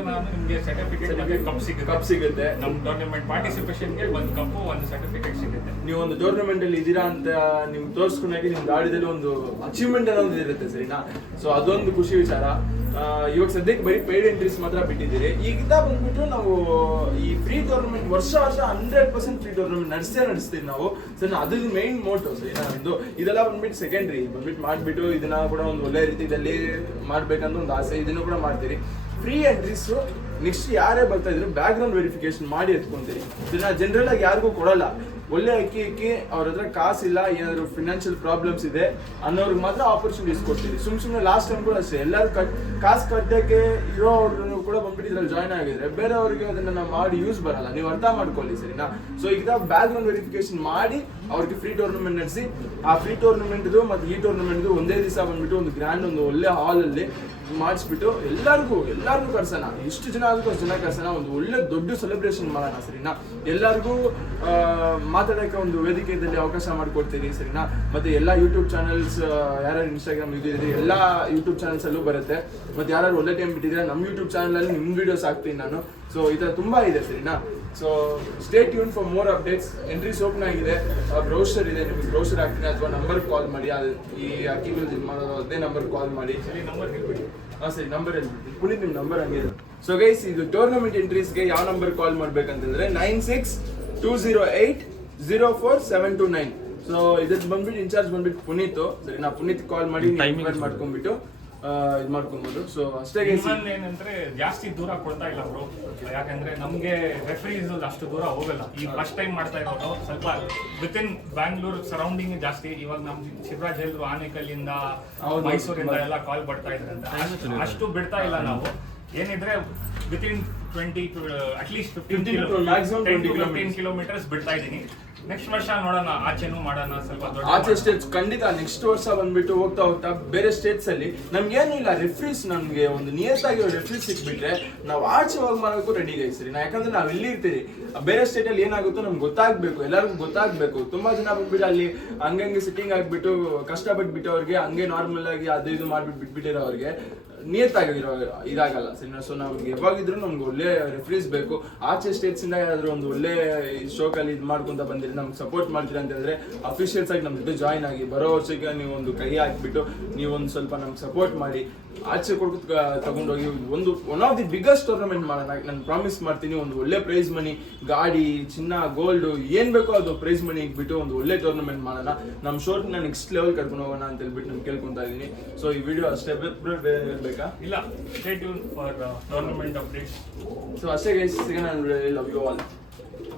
ನಾನು ನಿಮ್ಗೆ ಸರ್ಟಿಫಿಕೇಟ್ ಮತ್ತೆ ಕಪ್ ಸಿಗುತ್ತೆ. ನಮ್ಮ ಟೂರ್ನಮೆಂಟ್ ಪಾರ್ಟಿಸಿಪೇಷನ್ಗೆ ಒಂದು ಕಪ್ಪು ಒಂದು ಸರ್ಟಿಫಿಕೇಟ್ ಸಿಗುತ್ತೆ. ನೀವು ಒಂದು ಟೂರ್ನಮೆಂಟ್ ಅಲ್ಲಿ ಇದ್ದೀರಾ ಅಂತ ನೀವು ತೋರಿಸ್ಕೊಂಡಾಗಿ ನಿಮ್ಗೆ ಗಾಡಿದಲ್ಲಿ ಒಂದು ಅಚೀವ್ಮೆಂಟ್ ಅನ್ನೋದು ಇರುತ್ತೆ ಸರಿನಾ. ಸೊ ಅದೊಂದು ಖುಷಿ ವಿಚಾರ. ಇವಾಗ ಸದ್ಯಕ್ಕೆ ಬರೀ ಪೇಯ್ಡ್ ಎಂಟ್ರೀಸ್ ಮಾತ್ರ ಬಿಟ್ಟಿದ್ದೀರಿ. ಈಗಿದ್ದ ಬಂದ್ಬಿಟ್ಟು ನಾವು ಈ ಫ್ರೀ ಟೂರ್ನಮೆಂಟ್ ವರ್ಷ 100% ಫ್ರೀ ಟೂರ್ನಮೆಂಟ್ ನಡೆಸ್ತೀವಿ ನಾವು ಸರ್. ಅದು ಮೇನ್ ಮೋಟೋ ಸರಿ ನಮ್ದು. ಇದೆಲ್ಲ ಬಂದ್ಬಿಟ್ಟು ಸೆಕೆಂಡ್ರಿ, ಬಂದ್ಬಿಟ್ಟು ಮಾಡ್ಬಿಟ್ಟು ಇದನ್ನ ಕೂಡ ಒಂದು ಒಳ್ಳೆ ರೀತಿಯಲ್ಲಿ ಮಾಡ್ಬೇಕಂತ ಒಂದು ಆಸೆ, ಇದನ್ನು ಕೂಡ ಮಾಡ್ತೀರಿ. ಫ್ರೀ ಎಂಟ್ರೀಸ್ ನೆಕ್ಸ್ಟ್ ಯಾರೇ ಬರ್ತಾ ಇದ್ರು ಬ್ಯಾಕ್ ಗ್ರೌಂಡ್ ವೆರಿಫಿಕೇಶನ್ ಮಾಡಿ ಎತ್ಕೊಂತೀರಿ. ಇದನ್ನ ಜನರಲ್ ಆಗಿ ಯಾರಿಗೂ ಕೊಡಲ್ಲ. ಒಳ್ಳೆ ಅಕ್ಕಿ ಅವ್ರ ಹತ್ರ ಕಾಸಿಲ್ಲ, ಏನಾದ್ರು ಫಿನಾನ್ಷಿಯಲ್ ಪ್ರಾಬ್ಲಮ್ಸ್ ಇದೆ ಅನ್ನೋರ್ಗೆ ಮಾತ್ರ ಆಪರ್ಚುನಿಟೀಸ್ ಕೊಡ್ತೀವಿ. ಸುಮ್ಮನೆ ಲಾಸ್ಟ್ ಟೈಮ್ ಕೂಡ ಅಷ್ಟೇ ಎಲ್ಲರೂ ಕಾಸು ಕಟ್ಟಕ್ಕೆ ಇರೋರು ಕೂಡ ಬಂದ್ಬಿಟ್ಟು ಇದ್ರಲ್ಲಿ ಜಾಯ್ನ್ ಆಗಿದ್ರೆ ಬೇರೆಯವ್ರಿಗೆ ಅದನ್ನ ನಾವು ಮಾಡಿ ಯೂಸ್ ಬರಲ್ಲ, ನೀವು ಅರ್ಥ ಮಾಡ್ಕೊಳ್ಳಿ ಸರಿನಾ. ಸೊ ಈಗ ಬ್ಯಾಕ್ ಗ್ರೌಂಡ್ ವೆರಿಫಿಕೇಶನ್ ಮಾಡಿ ಅವ್ರಿಗೆ ಫ್ರೀ ಟೂರ್ನಮೆಂಟ್ ನಡೆಸಿ, ಆ ಫ್ರೀ ಟೂರ್ನಮೆಂಟ್ದು ಮತ್ತು ಈ ಟೂರ್ನಮೆಂಟ್ದು ಒಂದೇ ದಿವಸ ಬಂದ್ಬಿಟ್ಟು ಒಂದು ಗ್ರ್ಯಾಂಡ್ ಒಂದು ಒಳ್ಳೆ ಹಾಲಲ್ಲಿ ಮಾಡಿಸ್ಬಿಟ್ಟು ಎಲ್ಲರಿಗೂ ಕರ್ಸೋಣ. ಎಷ್ಟು ಜನ ಆಗುತ್ತೋ ಅಷ್ಟು ಜನ ಕರ್ಸೋಣ, ಒಂದು ಒಳ್ಳೆ ದೊಡ್ಡ ಸೆಲೆಬ್ರೇಷನ್ ಮಾಡೋಣ ಸರಿನಾ. ಎಲ್ಲರಿಗೂ ಮಾತಾಡೋಕ್ಕೆ ಒಂದು ವೇದಿಕೆಯಲ್ಲಿ ಅವಕಾಶ ಮಾಡಿಕೊಡ್ತೀರಿ ಸರಿನಾ. ಮತ್ತೆ ಎಲ್ಲ ಯೂಟ್ಯೂಬ್ ಚಾನಲ್ಸ್ ಯಾರ್ಯಾರು ಇನ್ಸ್ಟಾಗ್ರಾಮ್ ಇದೆ ಎಲ್ಲ ಯೂಟ್ಯೂಬ್ ಚಾನಲ್ಸ್ ಅಲ್ಲೂ ಬರುತ್ತೆ. ಮತ್ತೆ ಯಾರು ಒಳ್ಳೆ ಟೈಮ್ ಬಿಟ್ಟಿದ್ರೆ ನಮ್ಮ ಯೂಟ್ಯೂಬ್ ಚಾನಲ್ ಅಲ್ಲಿ ನಿಮ್ಮ ವಿಡಿಯೋಸ್ ಹಾಕ್ತೀನಿ ನಾನು. ಸೊ ಈ ಥರ ತುಂಬಾ ಇದೆ ಸರಿನಾ. So stay tune for more updates. Entries open ಆಗಿದೆ, ಬ್ರೌಸರ್ ಇದೆ, ನಿಮಗೆ ಬ್ರೌಸರ್ ಹಾಕ್ತೀನಿ ಅಥವಾ ನಂಬರ್ ಕಾಲ್ ಮಾಡಿ. ಈ ಅಕ್ಕಿಗಳು ಇದು ಮಾಡೋದು ಅದೇ ನಂಬರ್ ಕಾಲ್ ಮಾಡಿ. ನಂಬರ್ ಹೇಳ್ಬಿಡಿ. ಸರಿ ನಂಬರ್ ಹೇಳ್ಬಿಟ್ಟು ಪುನೀತ್ ನಿಮ್ಮ ನಂಬರ್ ಹಂಗೆ. ಸೊ ಗೈಸ್ ಇದು ಟೂರ್ನಮೆಂಟ್ ಎಂಟ್ರೀಸ್ಗೆ ಯಾವ ನಂಬರ್ ಕಾಲ್ ಮಾಡ್ಬೇಕಂತಂದ್ರೆ 9620804729. ಸೊ ಇದಕ್ಕೆ ಬಂದ್ಬಿಟ್ಟು ಇನ್ಚಾರ್ಜ್ ಬಂದ್ಬಿಟ್ಟು ಪುನೀತ್ ಸರಿ. ನಾ ಪುನೀತ್ ಕಾಲ್ ಮಾಡಿ ಮಾಡ್ಕೊಂಡ್ಬಿಟ್ಟು ಇದು ಮಾಡ್ಕೊಬೋದು. ಸೊ ಅಷ್ಟೇ ಗೈಸ್. ಏನಂದ್ರೆ ಜಾಸ್ತಿ ದೂರ ಕೊಡ್ತಾ ಇಲ್ಲ ಬ್ರೋ, ಯಾಕಂದ್ರೆ ನಮ್ಗೆ ರೆಫ್ರೀಸ್ ಅಷ್ಟು ದೂರ ಹೋಗಲ್ಲ. ಈ ಫಸ್ಟ್ ಟೈಮ್ ಮಾಡ್ತಾ ಇರೋದು ಸ್ವಲ್ಪ ವಿತ್ ಇನ್ ಬ್ಯಾಂಗ್ಳೂರ್ ಸರೌಂಡಿಂಗ್ ಜಾಸ್ತಿ. ಇವಾಗ ನಮ್ ಶಿವರಾಜ್ ಹೇಳಿದ್ರು ಆನೇಕಲ್ಲಿಂದ ಮೈಸೂರಿಂದ ಎಲ್ಲ ಕಾಲ್ ಬರ್ತಾ ಇದ್ರೆ ಅಂತ, ಅಷ್ಟು ಬಿಡ್ತಾ ಇಲ್ಲ ನಾವು. ಏನಿದ್ರೆ ವಿತ್ ಇನ್ 20 ಅಟ್ಲೀಸ್ಟ್ 15 ಕಿಲೋಮೀಟರ್ಸ್ ಬಿಡ್ತಾ ಇದ್ದೀನಿ. ನೆಕ್ಸ್ಟ್ ವರ್ಷ ನೋಡೋಣ, ಆಚೆನೂ ಮಾಡೋಣ ಸ್ವಲ್ಪ ದೊಡ್ಡ ಆಚೆ ಸ್ಟೇಟ್ಸ್ ಖಂಡಿತ ನೆಕ್ಸ್ಟ್ ವರ್ಷ ಬಂದ್ಬಿಟ್ಟು ಹೋಗ್ತಾ ಬೇರೆ ಸ್ಟೇಟ್ಸ್ ಅಲ್ಲಿ ನಮ್ಗೇನು ಇಲ್ಲ ರೆಫ್ರೀಸ್, ನಮ್ಗೆ ಒಂದು ನಿಯತ್ತಾಗಿ ರೆಫ್ರೀಸ್ ಸಿಕ್ಬಿಟ್ರೆ ನಾವು ಆಚೆ ಹೋಗಿ ಮಾಡೋಕ್ಕೂ ರೆಡಿ ಇದೆ ಸರಿ. ಯಾಕಂದ್ರೆ ನಾವು ಇಲ್ಲಿ ಇರ್ತೀವಿ, ಬೇರೆ ಸ್ಟೇಟ್ ಅಲ್ಲಿ ಏನಾಗುತ್ತೋ ನಮ್ಗೆ ಗೊತ್ತಾಗ್ಬೇಕು, ಎಲ್ಲರಿಗೂ ಗೊತ್ತಾಗ್ಬೇಕು. ತುಂಬಾ ಜನ ಬಂದ್ಬಿಟ್ಟು ಅಲ್ಲಿ ಹಂಗಂಗೆ ಸಿಟ್ಟಿಂಗ್ ಆಗ್ಬಿಟ್ಟು ಕಷ್ಟಪಟ್ಬಿಟ್ಟು ಅವ್ರಿಗೆ ಹಂಗೆ ನಾರ್ಮಲ್ ಆಗಿ ಅದು ಇದು ಮಾಡ್ಬಿಟ್ಟು ಬಿಟ್ಬಿಟ್ಟಿರೋ ಅವ್ರಿಗೆ ನಿಯತ್ತಾಗಿರೋ ಇದಾಗಲ್ಲ ಸರಿನಾ. ಸೊ ನಾವು ಯಾವಾಗಿದ್ರು ನಮ್ಗೆ ಒಳ್ಳೆ ರೆಫ್ರೀಸ್ ಬೇಕು. ಆಚೆ ಸ್ಟೇಟ್ಸ್ ಇಂದ ಯಾರಾದ್ರೂ ಒಂದು ಒಳ್ಳೆ ಶೋಕಲ್ಲಿ ಇದು ಮಾಡ್ಕೊಂತ ಬಂದಿರಿ, ನಮ್ಗೆ ಸಪೋರ್ಟ್ ಮಾಡ್ತೀರಾ ಅಂತ ಹೇಳಿದ್ರೆ ಅಫಿಷಿಯಲ್ಸ್ ಆಗಿ ನಮ್ಮ ಜೊತೆ ಜಾಯ್ನ್ ಆಗಿ ಬರೋ ವರ್ಷಕ್ಕೆ ನೀವು ಒಂದು ಕೈ ಹಾಕ್ಬಿಟ್ಟು ನೀವು ಒಂದು ಸ್ವಲ್ಪ ನಮ್ಗೆ ಸಪೋರ್ಟ್ ಮಾಡಿ ಆಚೆ ಕೊಡ್ಬಿಟ್ಟು ತಗೊಂಡೋಗಿ one of the biggest tournament ಮಾಡೋಣ. ನಾನು ಪ್ರಾಮಿಸ್ ಮಾಡ್ತೀನಿ, ಒಂದು ಒಳ್ಳೆ ಪ್ರೈಸ್ ಮನಿ, ಗಾಡಿ, ಚಿನ್ನ, ಗೋಲ್ಡ್ ಏನ್ ಬೇಕೋ ಅದು ಪ್ರೈಸ್ ಮನಿ ಇಟ್ಬಿಟ್ಟು ಒಂದು ಒಳ್ಳೆ ಟೂರ್ನಮೆಂಟ್ ಮಾಡೋಣ. ನಮ್ಮ ಶೋರ್ಟ್ನ ನೆಕ್ಸ್ಟ್ ಲೆವೆಲ್ ಕರ್ಕೊಂಡು ಹೋಗೋಣ ಅಂತ ಹೇಳ್ಬಿಟ್ಟು ನಾನು ಕೇಳ್ಕೊಂತಾ ಇದ್ದೀನಿ. ಸೊ ಈ ವಿಡಿಯೋ ಅಷ್ಟೇ, ಬೇಕಾ ಇಲ್ಲ, stay tune for tournament updates. So ಅಷ್ಟೇ ಗೈಸ್, ಲವ್ ಯು ಆಲ್.